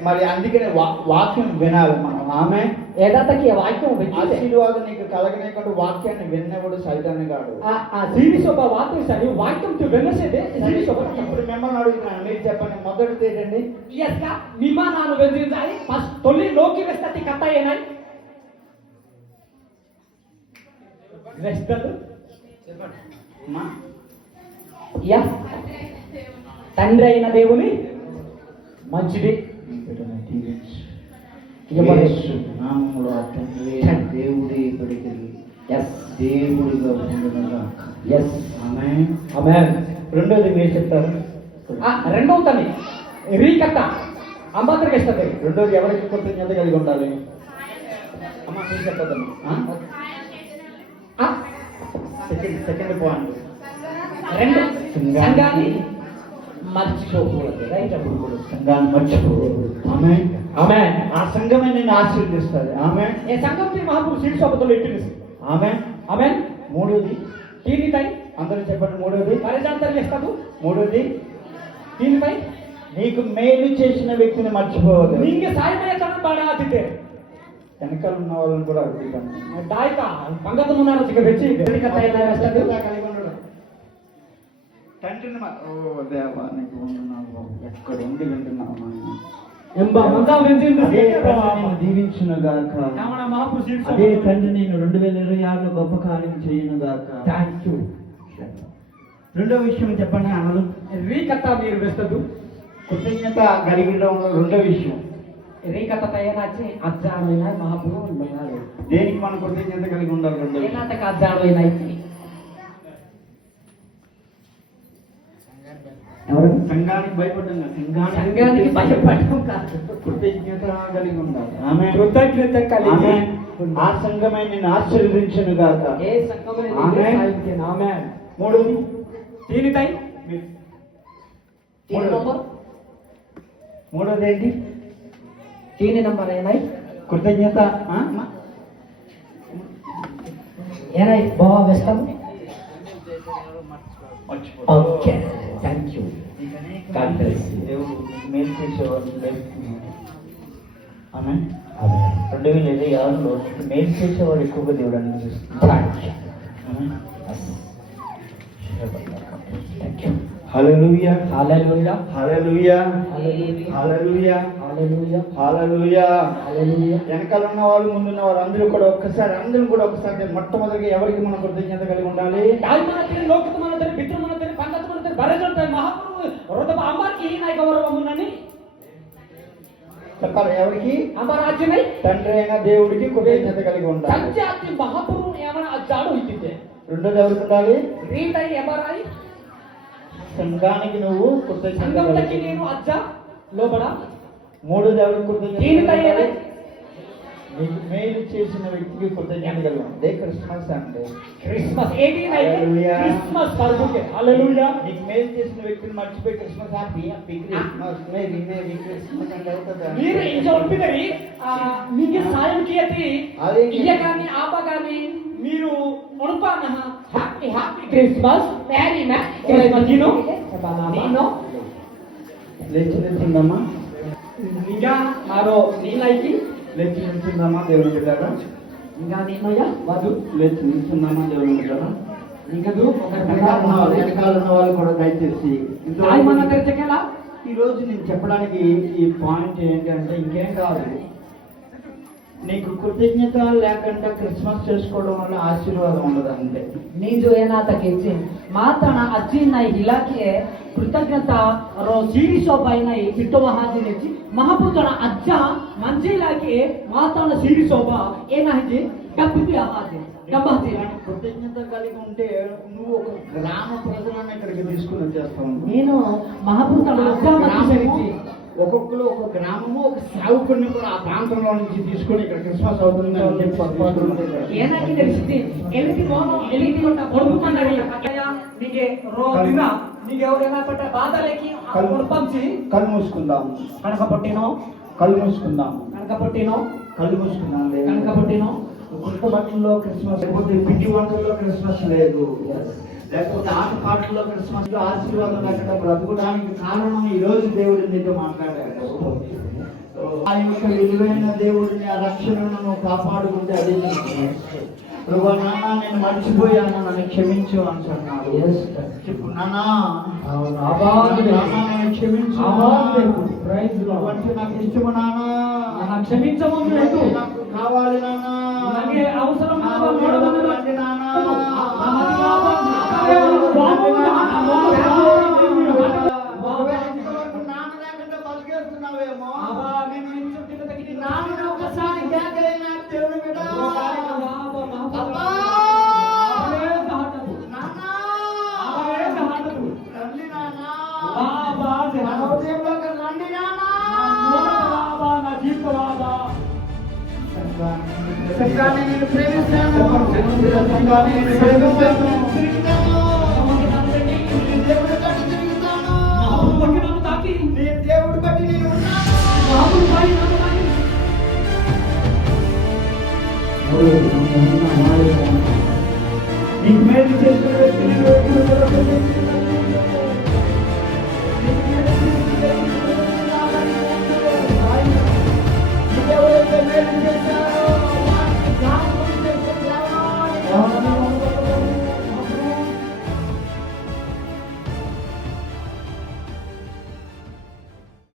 మరి అందుకనే వాక్యం వినాలి మనం ఆమె యథార్థకి వాక్యం వెచ్చితే ఆశీర్వాదం నీకు కలగనేకుండా వాక్యాన్ని విన్నవాడు సైతాన్ని కాడు ఆ సీరీస్ ఒక వాక్యం సరి వాక్యం వెన్నసేదే సీరీస్ ఒక ఇప్పుడు మిమ్మల్ని అడుగుతున్నాను మీరు చెప్పండి మొదటిది ఏంటండి ఎస్ కా నిమ్మ ನಾನು వెంజించాలి ఫస్ట్ తొల్లి నోకి వెస్తతి కత్త ఏనాయి వెస్తదు అమ్మా యా తండ్రి అయిన దేవుని మంచిది యేసు నామములో తండ్రి దేవుడి ఇప్పటికి ఎస్ దేవుడిగా ఉండునుగా ఎస్ ఆమేన్ ఆమేన్ రెండోది మీరు చెప్తారు రెండవ తని రీకత్త అంబాతరికి ఇస్తుంది రెండోది ఎవరికి కృతజ్ఞత కలిగి ఉండాలి అమ్మా మీరు చెప్పదమ్మా సెకండ్ పాయింట్ రెండు సంఘాన్ని మర్చిపోకూడదు రైట్ అప్పుడు కూడా సంఘాన్ని మర్చిపోకూడదు ఆమె ఆమె ఆ సంఘమే నేను ఆశీర్వదిస్తుంది ఆమె ఏ సంఘం మహాపురు శీర్షోపతలు ఎట్టింది ఆమె ఆమె మూడోది దీనిపై అందరూ చెప్పండి మూడోది పరిజాంతరం చేస్తాడు మూడోది దీనిపై నీకు మేలు చేసిన వ్యక్తిని మర్చిపోవద్దు నింగే సాయమయ్యతన బాగా ఆతితే వెనకాల ఉన్న వాళ్ళని కూడా అడుగుతాను దాయక పంగతం ఉన్నారు ఇక వెచ్చి కథ ఎలా వేస్తాడు తండ్రిని ఓ దేవా నీకు వందనాలు ఎక్కడ ఉండి వింటున్నావు నాయన ఎంబ మందా వెంజింది అదే తండ్రి నిన్ను దీవించును గాక కామన మహాపురు శీర్షోపత అదే తండ్రి నేను 2026 గొప్ప కార్యం చేయను గాక థాంక్యూ రెండో విషయం చెప్పండి అన్నలు రీకత్త మీరు వేస్తదు కృతజ్ఞత కలిగడంలో రెండో విషయం రీకత్త తయారాచి అజ్జాడైన మహాపురు ఉండాలి దేనికి మనం కృతజ్ఞత కలిగి ఉండాలి రెండో విషయం ఏనాటక అజ్జాడైన ఎవరు సంఘానికి భయపడ్డం సంఘానికి భయపడడం కాదు కృతజ్ఞత కలిగి ఉండాలి ఆమె కృతజ్ఞత కలిగి ఆమె ఆ సంఘమే నిన్ను ఆశీర్వదించును గాక ఏ సంఘమే ఆమేన్. సాయించిన ఆమేన్ మూడోది దీనిపై మీరు- దీని నంబర్ మూడోది ఏంటి దీని నంబర్ ఏనాయి కృతజ్ఞత ఏనాయి బాగా వేస్తాము okay thank you God bless you. దేవుడు మేలు చేసేవాడు ఆమె ఆమేన్ 2026లో మేలు చేసేవాడు ఎక్కువగా దేవుడు అనిపిస్తుంది thank you thank you hallelujah hallelujah hallelujah hallelujah hallelujah hallelujah hallelujah హల్లెలూయా వెనకాల ఉన్న వాళ్ళు ముందున్న వాళ్ళు అందరూ కూడా ఒక్కసారి మొట్టమొదటిగా ఎవరికి మనం కృతజ్ఞత కలిగి ఉండాలి ದಾಲ್ಮನತೆ ಲೋಕಮನತೆ ಪಿತೃಮನತೆ పంగతమనతే బరజంతే మహాపురు రొదబ అంబార్కి నాయ గౌరవమున్నని చెప్పాలి ఎవరికి అంబారాజ్యమై తండ్రి అయిన దేవుడికి కృతజ్ఞత కలిగి ఉండాలి సంజాతి మహాపురు ఏమన అజ్జాడు ఇట్టితే రెండోది ఎవరికి ఉండాలి రీతై ఎంబారాయి సంఘానికి నువ్వు కృతజ్ఞత సంగంతకి కలిగి నేను అజ్జ లోబడ మూడోది ఎవరికి కృతజ్ఞత దీనిపై కలిగి ఉండాలి? నీకు మేలు చేసిన వ్యక్తికి కృతజ్ఞత కలిగి ఉండాలి అదే క్రిస్మస్ అంటే క్రిస్మస్ 18 అయితే హల్లెలూయా. క్రిస్మస్ పరుగుకే హల్లెలూయా నీకు మేలు చేసిన వ్యక్తిని మర్చిపోయి Christmas happy Christmas merry Christmas అంటే అవుతుందా మీరు ఇంజ ఒప్పిదరి మీకు సాయం కియతి అదేంటి? ఇయ్యగాని ఆపగాని మీరు ఒనుపాన happy happy Christmas merry Christmas నీనో లేచి నిల్చుందమ్మా ఇంకా మారో నీలైకి లేచి నిల్చుందమ్మా దేవుని బిడ్డారా ఇంకా నీనోయ వదు లేచి నిల్చుందమ్మా దేవుని బిడ్డారా ఇంకదు వెనకాల ఉన్న వాళ్ళు కూడా దయచేసి సాయి మన తెరచకేలా ఈరోజు నేను చెప్పడానికి ఈ పాయింట్ ఏంటంటే ఇంకేం కాదు, నీకు కృతజ్ఞత లేకుండా క్రిస్మస్ చేసుకోవడం వల్ల ఆశీర్వాదం ఉండదు అంతే. ನೀನ್ जो ಏನಾತ ಕೆಚ್ಚಿ ಮಾತನ ಅಜ್ಜಿನ ಇಲಾಖೆ ಕೃತಜ್ಞತ ರೋ ಸೀರಿ ಶೋಭಾಯಿನ ಬಿಟ್ಟು ಮಹಾಜಿನೆಚ್ಚಿ ಮಹಾಪುತನ ಅಜ್ಜ ಮಂಜಿ ಇಲಾಖೆ ಮಾತನ ಸೀರಿ ಶೋಭಾ ಏನಾಯ್ತಿ ಡಬ್ಬಿತಿ ಆಹಾಜಿ ಡಬ್ಬಾಜಿ కృతజ్ఞత కలిగి ఉంటే నువ్వు ఒక గ్రామ ప్రజలను ఇక్కడికి తీసుకుని వచ్చేస్తావు. నేను మహాపుతన అజ్జ మంచి ఒక్కొక్కరు ఒక గ్రామము ఒక సేవకుడిని కూడా ఆ ప్రాంతంలో నుంచి తీసుకొని ఇక్కడ క్రిస్మస్ అవుతుంది అని చెప్పి ಏನಾಗಿ ತಿಳಿಸಿದ್ದಿ ಎಲ್ಲಿಗೆ ಎಲ್ಲಿಗೆ ಕೊಡ್ಬೇಕಂದ್ರೆ ನಿಮಗೆ ರೋಗ ನಿಮಗೆ ಅವ್ರೇನಾಗ್ಬಿಟ್ಟ ಬಾಧಲೇಕಿ పంచి కళ్ళు మూసుకుందాం, కనకపట్టినో కళ్ళు మూసుకుందాం, కనకపట్టినో కళ్ళు మూసుకుందాం. కనకపట్టినో కొత్త బట్టల్లో క్రిస్మస్, లేకపోతే పిండి వంటల్లో క్రిస్మస్ లేదు, లేకపోతే ఆటపాటల్లో క్రిస్మస్ ఆశీర్వాదం లేకుండా బ్రతకడానికి కారణం ఈ రోజు దేవుడు నీతో మాట్లాడాడు. ఆ యొక్క విలువైన దేవుడిని ఆ రక్షణను నువ్వు కాపాడుకుంటే అదే ప్రభు. నాన్న నేను మర్చిపోయాను, నన్ను క్షమించు అంటున్నాడు. చెప్పు నాన్న, నన్ను క్షమించు, అంటే నాకు ఇష్టము నాన్న, క్షమించము నాకు కావాలి నాన్న, అవసరం అంటే నాన్న నాన్న లేకుండా బతికేస్తున్నావేమో, నాన్న ఒక్కసారి కేకైనా దేవుని బిడ్డ అబ్బా నాన్న రండి నాన్న, నా హృదయంలోకి రండి నాన్న. సంఘాన్ని నేను ప్రేమిస్తాను, సంఘాన్ని నేను ప్రేమిస్తాను, దేవుడి బట్టి తిరుగుతాను, నేను దేవుడి బట్టి నేను ఉన్నాను. నీకు మేలు చేసిన వ్యక్తి